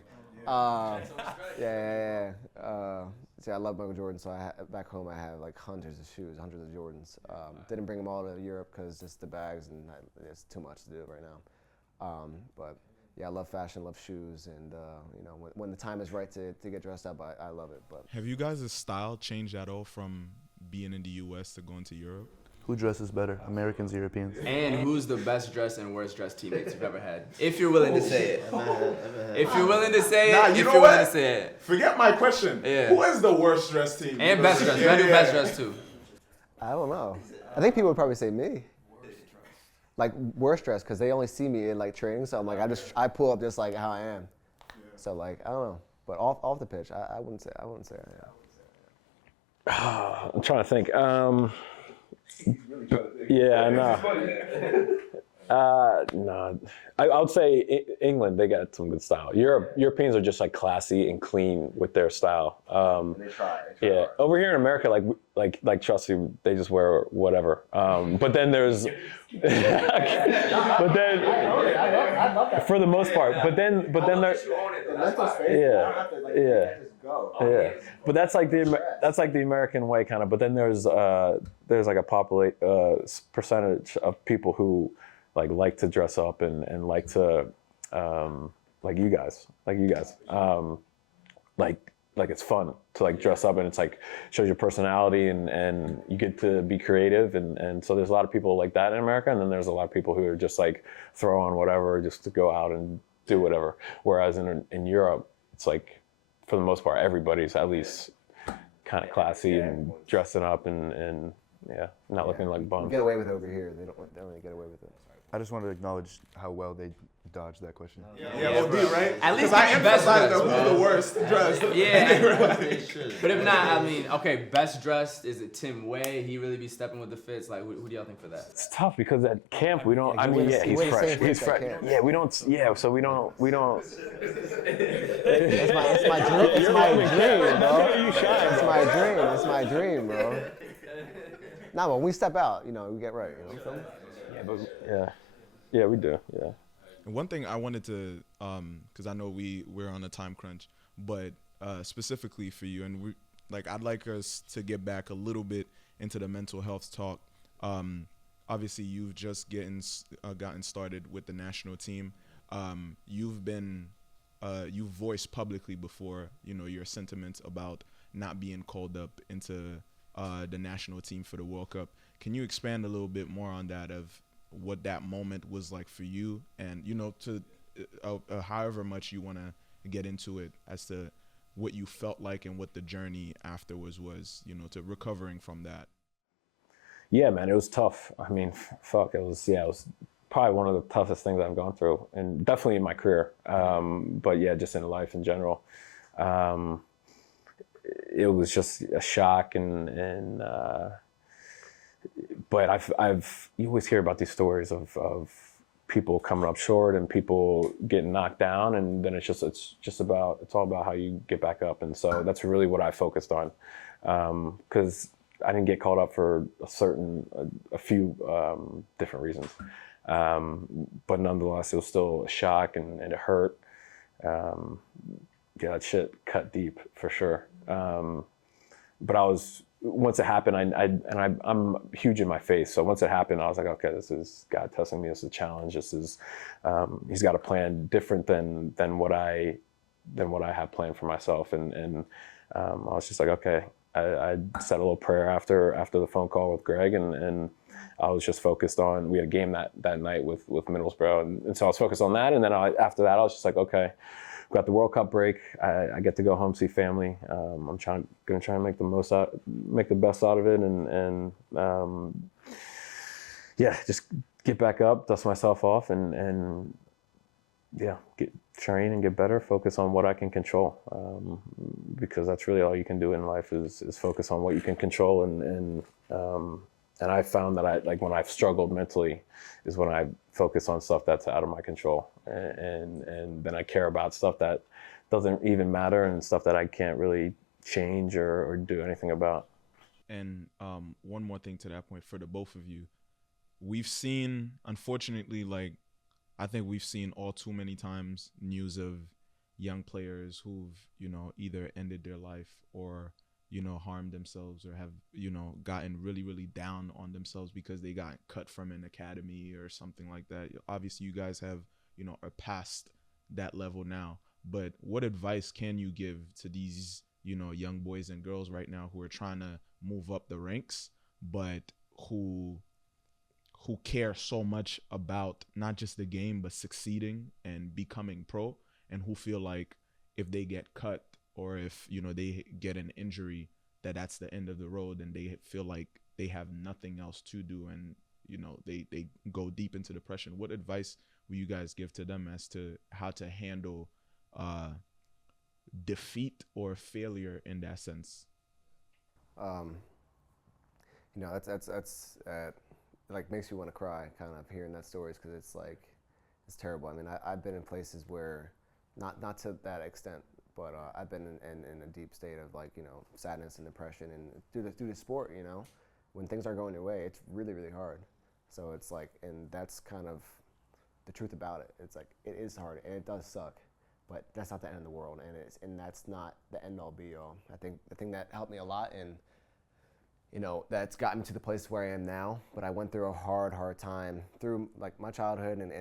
See, I love Michael Jordan, so back home I have like hundreds of shoes, hundreds of Jordans. Didn't bring them all to Europe because just the bags and it's too much to do right now. But yeah, I love fashion, love shoes, and when the time is right to get dressed up, I love it. But have you guys' style changed at all from being in the U.S. to going to Europe? Who dresses better, Americans, Europeans? And who's the best dressed and worst dressed teammates you've ever had? If you're willing to say it. If you're willing to say it, if you're willing to say it. Forget my question. Yeah. Who is the worst dressed team? And best dressed. I do best dressed too. I don't know. I think people would probably say me. Like, worst dressed, because they only see me in like training, so I'm like, I pull up just like how I am. So like, I don't know. But off the pitch, I wouldn't say I am. I'm trying to think. Yeah, no. No. I would say England, they got some good style. Europeans are just like classy and clean with their style. They try. Yeah. Over here in America, like Trusty, they just wear whatever. But then there's, but then, for the most part, but then there, yeah. But that's like the American way, kind of. But then there's like a percentage of people who like to dress up and like to like you guys like it's fun to like dress up, and it's like shows your personality and you get to be creative, and so there's a lot of people like that in America, and then there's a lot of people who are just like throw on whatever just to go out and do whatever. Whereas in Europe, it's like, for the most part, everybody's at least kind of classy and dressing up and not looking like bums. You get away with it over here. They don't really get away with it. I just wanted to acknowledge how well they dodged that question. Yeah, OD, right? At least I give me best emphasized dressed, who's bro. the worst dressed. Yeah. They should. But if not, I mean, okay, best dressed, is it Tim Way? He really be stepping with the fits. Like, who do y'all think for that? It's tough because at camp we don't. I he mean, would've- yeah, he he's would've fresh. saved He's us at fresh. camp. Yeah, we don't. Yeah, so we don't. It's my dream. It's my dream, bro. It's my dream. It's my dream, bro. Nah, but when we step out, you know, we get right. You know, feel me? Yeah, but yeah, we do. Yeah. And one thing I wanted to, because I know we're on a time crunch, but specifically for you, and I'd like us to get back a little bit into the mental health talk. Obviously, you've just gotten started with the national team. You've voiced publicly before, you know, your sentiments about not being called up into the national team for the World Cup. Can you expand a little bit more on that, of what that moment was like for you, and, you know, to however much you want to get into it, as to what you felt like and what the journey afterwards was, you know, to recovering from that? Yeah, man, it was tough. I mean, fuck, it was probably one of the toughest things I've gone through, and definitely in my career. But yeah, just in life in general. It was just a shock, but you always hear about these stories of people coming up short and people getting knocked down, and then it's all about how you get back up. And so that's really what I focused on, because I didn't get called up for a few different reasons, but nonetheless it was still a shock, and it hurt. Yeah, that shit cut deep for sure. But once it happened, I'm huge in my faith. So once it happened, I was like, okay, this is God testing me. This is a challenge. This is, He's got a plan different than what I have planned for myself. And I was just like, okay. I said a little prayer after the phone call with Greg, and I was just focused on, we had a game that night with Middlesbrough, and so I was focused on that. And then after that, I was just like, okay, we got the World Cup break. I get to go home, see family. I'm gonna try and make the best out of it, and yeah, just get back up, dust myself off, and yeah, train and get better, focus on what I can control, because that's really all you can do in life is focus on what you can control. And I found that when I've struggled mentally is when I focus on stuff that's out of my control, and then I care about stuff that doesn't even matter, and stuff that I can't really change or do anything about. And one more thing to that point, for the both of you, we've seen, unfortunately, I think we've seen all too many times news of young players who've, you know, either ended their life or, you know, harmed themselves, or have, you know, gotten really, really down on themselves because they got cut from an academy or something like that. Obviously, you guys have, you know, are past that level now. But what advice can you give to these, you know, young boys and girls right now who are trying to move up the ranks, but who care so much about not just the game, but succeeding and becoming pro, and who feel like if they get cut, or if, you know, they get an injury, that's the end of the road, and they feel like they have nothing else to do, and, you know, they go deep into depression? What advice will you guys give to them as to how to handle defeat or failure in that sense? You know, that's like makes you want to cry, kind of hearing that stories, because it's terrible. I mean, I've been in places where, not to that extent, but I've been in a deep state of, like, you know, sadness and depression, and through the sport, you know, when things aren't going your way, it's really, really hard. So it's like, and that's kind of the truth about it. It's like, it is hard and it does suck, but that's not the end of the world, and that's not the end all be all. I think the thing that helped me a lot, and, you know, that's gotten me to the place where I am now, but I went through a hard time through, like, my childhood and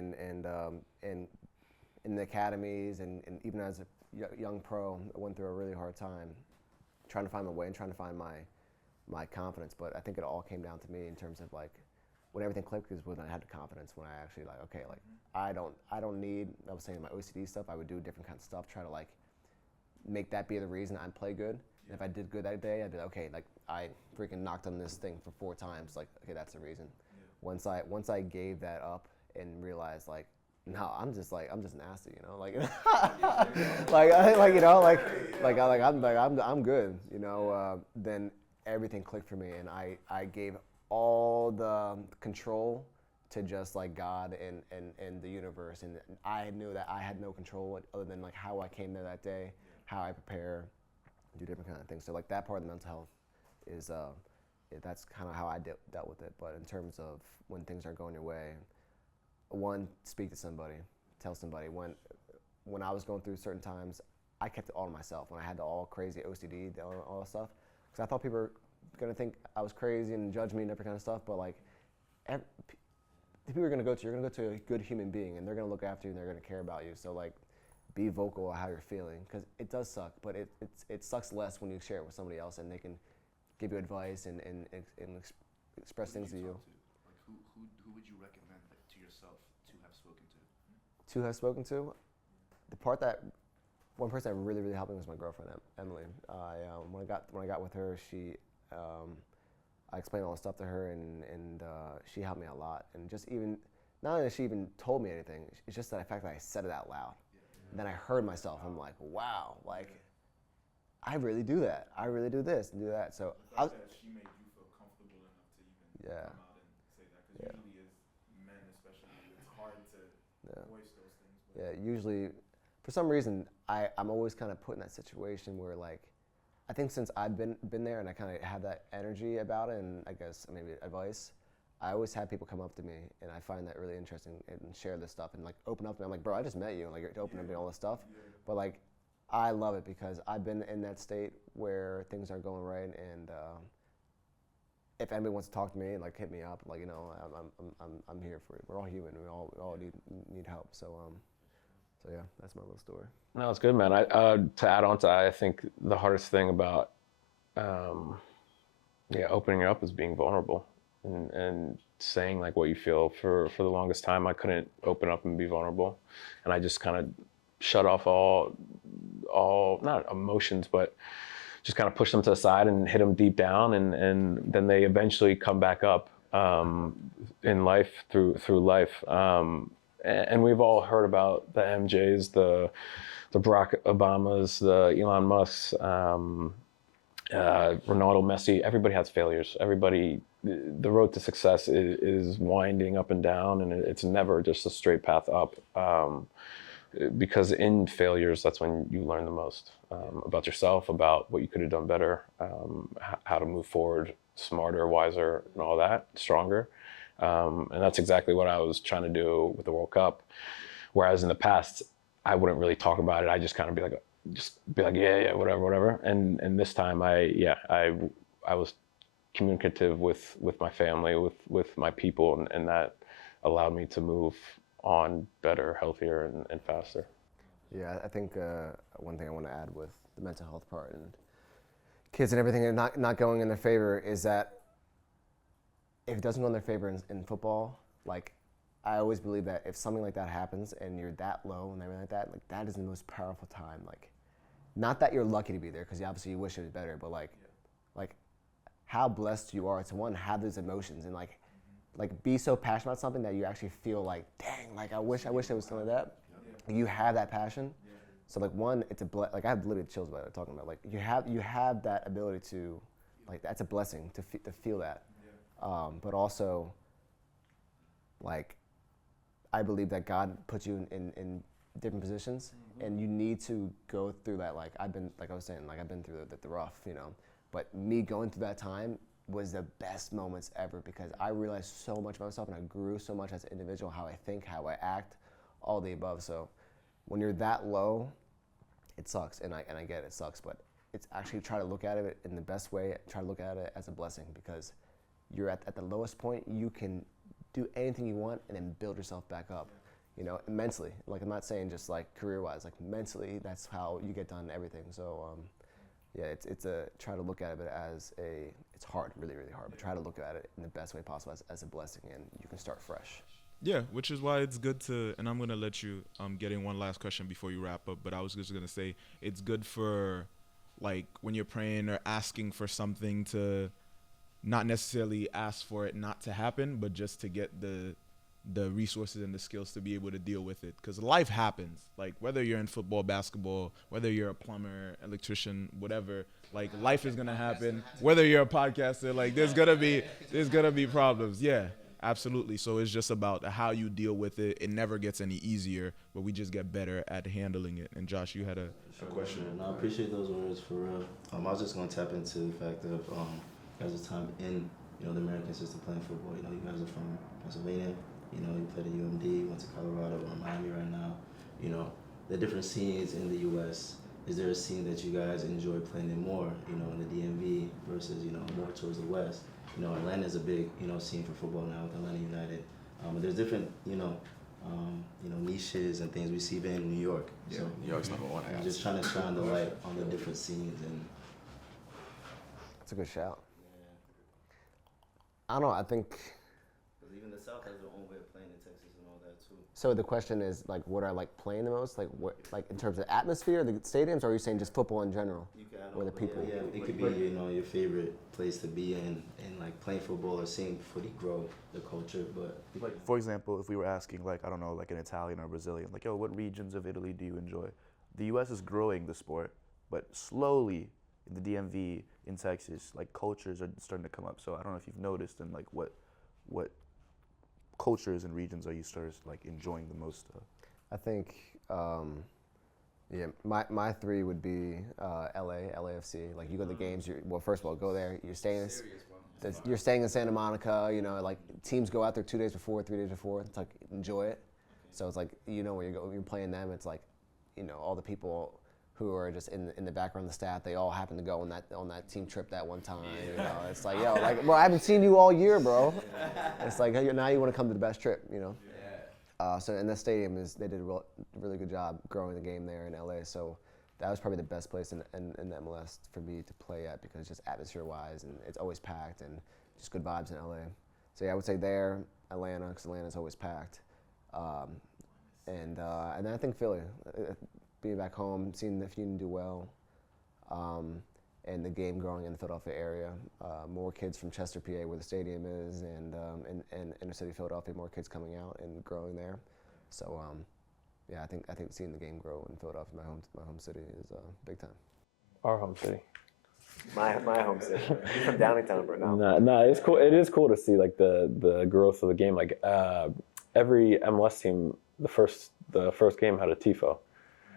in the academies, and even as a young pro, I went through a really hard time trying to find my way and trying to find my confidence. But I think it all came down to me in terms of, like, when everything clicked is when I had the confidence, when I actually, like, okay, like, I don't need, I was saying my OCD stuff, I would do different kinds of stuff, try to, like, make that be the reason I play good. And if I did good that day, I'd be like, okay, like, I freaking knocked on this thing for 4 times, like, okay, that's the reason. Yeah. Once I gave that up and realize like, no, I'm just nasty, you know, like, I'm good, you know. Then everything clicked for me, and I gave all the control to just like God and the universe, and I knew that I had no control other than like how I came there that day, how I prepare, do different kind of things. So like that part of the mental health is that's kind of how I dealt with it. But in terms of when things aren't going your way, one, speak to somebody, tell somebody. When I was going through certain times, I kept it all to myself. When I had the all crazy OCD, all that stuff, because I thought people were gonna think I was crazy and judge me and every kind of stuff. But like, the people you're gonna go to a good human being, and they're gonna look after you and they're gonna care about you. So like, be vocal how you're feeling, because it does suck, but it sucks less when you share it with somebody else and they can give you advice and express things to you. Like who would you recommend to yourself to have spoken to? To have spoken to, one person that really really helped me was my girlfriend Emily. When I got with her, I explained all the stuff to her, and she helped me a lot. And just even not only that she even told me anything, it's just the fact that I said it out loud. And then I heard myself. I'm like, wow, like I really do that. I really do this and do that. So the fact that she made you feel comfortable enough to even come out and say that, because usually as men especially, it's hard to voice those things. But yeah, usually for some reason I'm always kind of put in that situation where like, I think since I've been there and I kind of have that energy about it, and I guess maybe advice, I always have people come up to me, and I find that really interesting and share this stuff and like open up to me. I'm like, bro, I just met you, and like you're open up to me all this stuff. But like, I love it because I've been in that state where things aren't going right, and if anybody wants to talk to me and like hit me up, like, you know, I'm here for it. We're all human. We all need help. So yeah, that's my little story. No, it's good, man. To add on to that, I think the hardest thing about opening up is being vulnerable and saying like what you feel. For the longest time, I couldn't open up and be vulnerable, and I just kind of shut off all not emotions, but just kind of push them to the side and hit them deep down, and then they eventually come back up in life through life. And we've all heard about the MJs, the Barack Obamas, the Elon Musks, Ronaldo, Messi. Everybody has failures. Everybody, the road to success is winding up and down, and it's never just a straight path up. Because in failures, that's when you learn the most about yourself, about what you could have done better, how to move forward smarter, wiser, and all that, stronger. And that's exactly what I was trying to do with the World Cup. Whereas in the past, I wouldn't really talk about it. I just kind of be like, yeah, whatever. And this time, I was communicative with my family, with my people, and that allowed me to move on better, healthier, and faster. Yeah, I think one thing I want to add with the mental health part and kids and everything not going in their favor is that if it doesn't go in their favor in football, like I always believe that if something like that happens and you're that low and everything like that is the most powerful time. Like, not that you're lucky to be there, because obviously you wish it was better, but like how blessed you are to one, have those emotions and like be so passionate about something that you actually feel like, dang, like I wish it was something like that. You have that passion. So like one, it's like I have literally chills about it talking about like you have that ability to, like, that's a blessing to feel that. But also, like, I believe that God puts you in different positions, and you need to go through that. Like I've been through the rough, you know. But me going through that time was the best moments ever, because I realized so much about myself, and I grew so much as an individual, how I think, how I act, all the above. So when you're that low, it sucks, and I get it sucks, but it's actually try to look at it in the best way. Try to look at it as a blessing, because you're at the lowest point. You can do anything you want and then build yourself back up, you know, mentally. Like, I'm not saying just like career-wise, like mentally, that's how you get done everything. So yeah, it's try to look at it as it's hard, really, really hard, but try to look at it in the best way possible as a blessing, and you can start fresh. Yeah, which is why it's good to, and I'm going to let you get in one last question before you wrap up, but I was just going to say it's good for, like, when you're praying or asking for something, to not necessarily ask for it not to happen, but just to get the the resources and the skills to be able to deal with it. Because life happens. Like, whether you're in football, basketball, whether you're a plumber, electrician, whatever, like, life is going to happen. Whether you're a podcaster, like, there's going to be problems. Yeah, absolutely. So it's just about how you deal with it. It never gets any easier, but we just get better at handling it. And Josh, you had a question. And I appreciate those words for real. I was just going to tap into the fact of guys' time in, you know, the American system playing football. You know, you guys are from Pennsylvania. You know, you played at UMD, went to Colorado, we're in Miami right now. You know, the different scenes in the U.S. Is there a scene that you guys enjoy playing in more, you know, in the DMV versus, you know, more towards the West? You know, Atlanta's a big, you know, scene for football now with Atlanta United. But there's different, you know, niches and things we see in New York. Yeah, So, New York's number one. I'm just trying to shine the light on the different scenes. And That's a good shout. I don't know. I think. because even the South has their own way of playing in Texas and all that too. So the question is, like, what I like playing the most? Like, what, like in terms of atmosphere, the stadiums, or are you saying just football in general? You can add Or the all- people. Yeah, it could be, you know, your favorite place to be in, and like playing football or seeing footy grow the culture. But Like, for example, if we were asking, like, I don't know, like an Italian or Brazilian, like, yo, what regions of Italy do you enjoy? The U.S. is growing the sport, but slowly in the DMV, in Texas, like, cultures are starting to come up. So I don't know if you've noticed, and like, what cultures and regions are you like enjoying the most of? I think, yeah, my three would be LAFC. Like, you go to the games. Well, first of all, go there. You're staying. You're staying in Santa Monica. You know, like, teams go out there 2 days before, 3 days before. It's like, enjoy it. So it's like, you know, when you're playing them, it's like, you know, all the people who are just in the background of the staff, they all happen to go on that team trip that one time. You know, it's like, yo, like, well, I haven't seen you all year, bro. It's like, hey, now you want to come to the best trip, you know. So in the stadium they did a really good job growing the game there in LA. So that was probably the best place in the MLS for me to play at, because just atmosphere-wise, and it's always packed, and just good vibes in LA. So yeah, I would say there, Atlanta, because Atlanta's always packed, and then I think Philly. Being back home, seeing the team do well, and the game growing in the Philadelphia area. More kids from Chester, PA, where the stadium is, and inner city Philadelphia, more kids coming out and growing there. So, yeah, I think seeing the game grow in Philadelphia, my home city, is big time. Our home city. My home city. You're from Downingtown, bro. No, it's cool. It is cool to see, like, the growth of the game. Like, every MLS team, the first game had a tifo.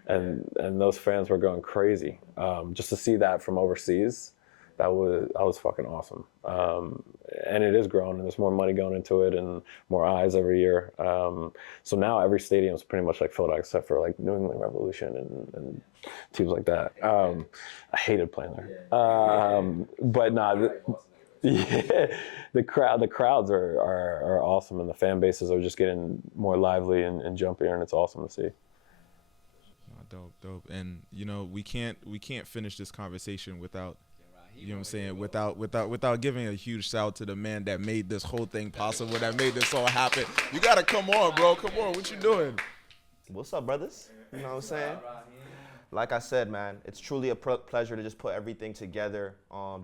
And those fans were going crazy. Just to see that from overseas, that was fucking awesome. And it is growing, and there's more money going into it, and more eyes every year. So now every stadium is pretty much like Philadelphia, except for like New England Revolution and teams like that. I hated playing there. But nah, the crowds are awesome, and the fan bases are just getting more lively and jumpier, and it's awesome to see. Dope. And, you know, we can't finish this conversation without, you know what I'm saying, without giving a huge shout out to the man that made this whole thing possible, that made this all happen. You gotta come on, bro. Come on, what you doing? What's up, brothers? You know what I'm saying? Like I said, man, it's truly a pleasure to just put everything together.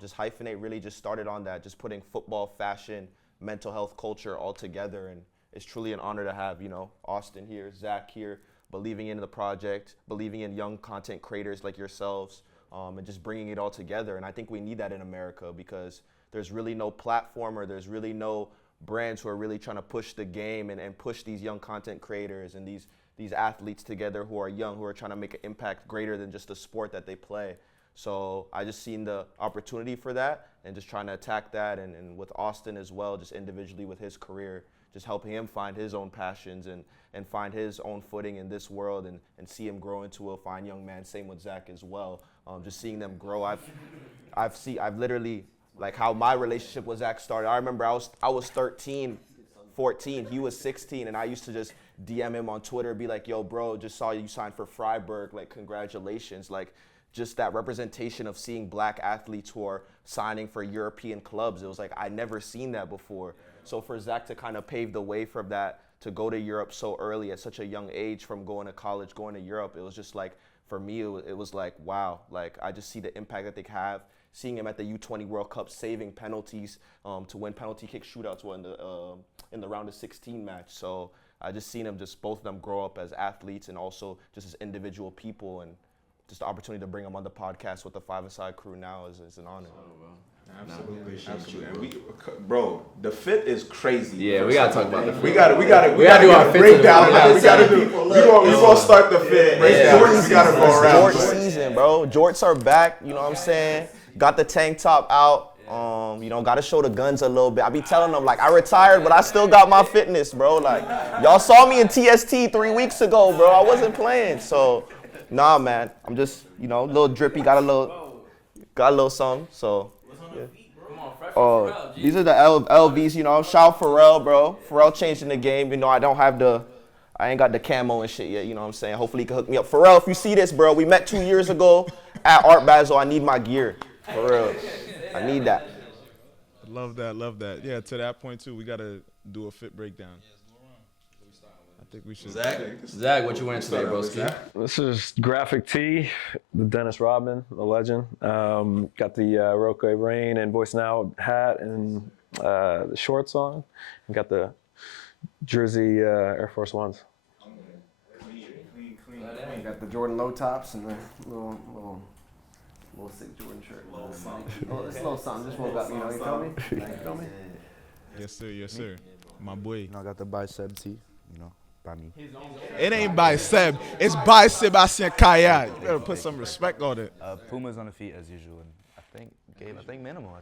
Just Hyphenate really just started on that, just putting football, fashion, mental health, culture all together. And it's truly an honor to have, you know, Austin here, Zack here, believing in the project, believing in young content creators like yourselves, and just bringing it all together. And I think we need that in America, because there's really no platform, or there's really no brands who are really trying to push the game and push these young content creators and these athletes together who are young, who are trying to make an impact greater than just the sport that they play. So I just seen the opportunity for that, and just trying to attack that, and with Austin as well, just individually with his career, just helping him find his own passions and find his own footing in this world, and see him grow into a fine young man. Same with Zack as well. Just seeing them grow. I've literally, like, how my relationship with Zack started. I remember I was 13, 14, he was 16, and I used to just DM him on Twitter, be like, yo, bro, just saw you signed for Freiburg, like, congratulations. Like, just that representation of seeing black athletes who are signing for European clubs. It was like, I never seen that before. So for Zack to kind of pave the way for that, to go to Europe so early at such a young age, from going to college, going to Europe, it was just like, for me, it was like, wow, like, I just see the impact that they have, seeing him at the U20 World Cup saving penalties to win penalty kick shootouts in the round of 16 match. So I just seen both of them grow up as athletes and also just as individual people, and just the opportunity to bring them on the podcast with the 5ASIDE crew now is an honor. Absolutely, absolutely. And bro, the fit is crazy. Yeah, we gotta talk about the fit. We gotta do our fit breakdown. today. We gonna start the fit breakdown. Jordan's gotta go around. Jorts season, bro. Jorts are back. You know what I'm saying? Got the tank top out. Gotta show the guns a little bit. I be telling them, like, I retired, but I still got my fitness, bro. Like, y'all saw me in TST 3 weeks ago, bro. I wasn't playing. So, nah, man. I'm just, a little drippy. Got a little something. So, yeah. Oh, these are the LVs, Shout out Pharrell, bro. Pharrell changing the game. I ain't got the camo and shit yet, you know what I'm saying? Hopefully he can hook me up. Pharrell, if you see this, bro, we met 2 years ago at Art Basel. I need my gear. For real. I need that. Love that. Yeah, to that point too, we gotta do a fit breakdown. I think we should. Zach, what you wearing today, broski? This is graphic tee, the Dennis Rodman, the legend. Got the Roque Rain and Voice Now hat and the shorts on. And got the Jersey Air Force Ones. You got the Jordan low tops and the little sick Jordan shirt. It's a little something. Just woke up, you feel me? You feel me? Yes, sir. My boy. I got the bicep tee, by me. It ain't by Seb. It's by Sebastian Kaya. You better put some respect on it. Puma's on the feet as usual, and I think minimal.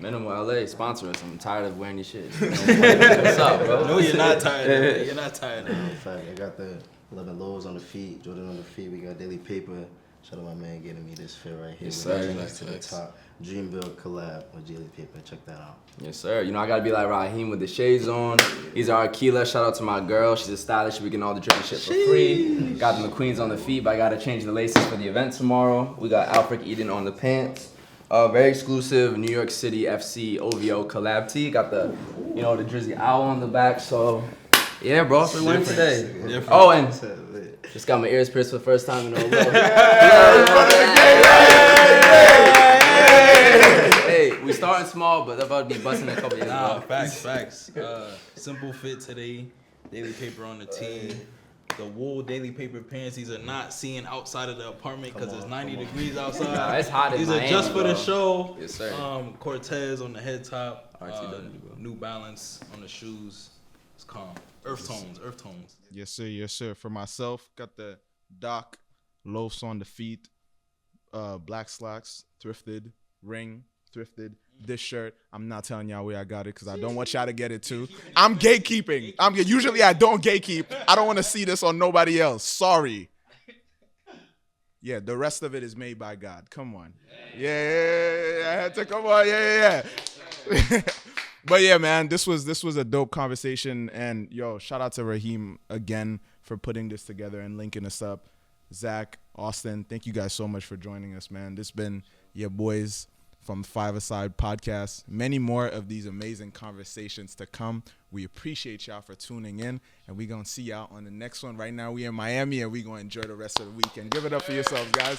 Minimal LA, sponsor us. I'm tired of wearing these shit. What's up, bro? No, you're not tired of it. You're not tired of it. In fact, I got the 11 lows on the feet, Jordan on the feet. We got Daily Paper. Shout out my man getting me this fit right here. Yes, sir. Next to the top. Dream Build collab with Daily Paper. Check that out. Yes, sir. I gotta be like Raheem with the shades on. He's our Aquila. Shout out to my girl. She's a stylist. We getting all the drippy shit for free. Got the McQueens on the feet, but I gotta change the laces for the event tomorrow. We got Alfred Eden on the pants. Very exclusive New York City FC OVO collab tee. Got the, the Drizzy Owl on the back. So, yeah, bro. That's what we're wearing today. Oh, and just got my ears pierced for the first time in a row. Hey, we starting small, but they're about to be busting a couple years. Nah, facts. Simple fit today. Daily Paper on the tee. The wool Daily Paper pants. These are not seen outside of the apartment because it's 90 degrees outside. Nah, it's hot in Miami, These are just for the show. Yes, sir. Cortez on the head top. RTW, New Balance on the shoes. It's calm. Earth tones. Yes, sir. For myself, got the Doc loafs on the feet, black slacks, thrifted, ring, thrifted. This shirt, I'm not telling y'all where I got it because I don't want y'all to get it too. I'm gatekeeping. Usually I don't gatekeep. I don't want to see this on nobody else. Sorry. Yeah, the rest of it is made by God. Come on. Yeah. I had to come on. Yeah. But yeah, man, this was a dope conversation, and shout out to Raheem again for putting this together and linking us up. Zack, Austin, thank you guys so much for joining us, man. This been your boys from 5ASIDE podcast. Many more of these amazing conversations to come. We appreciate y'all for tuning in, and we gonna see y'all on the next one. Right now, we in Miami, and we gonna enjoy the rest of the weekend. Give it up for yourselves, guys.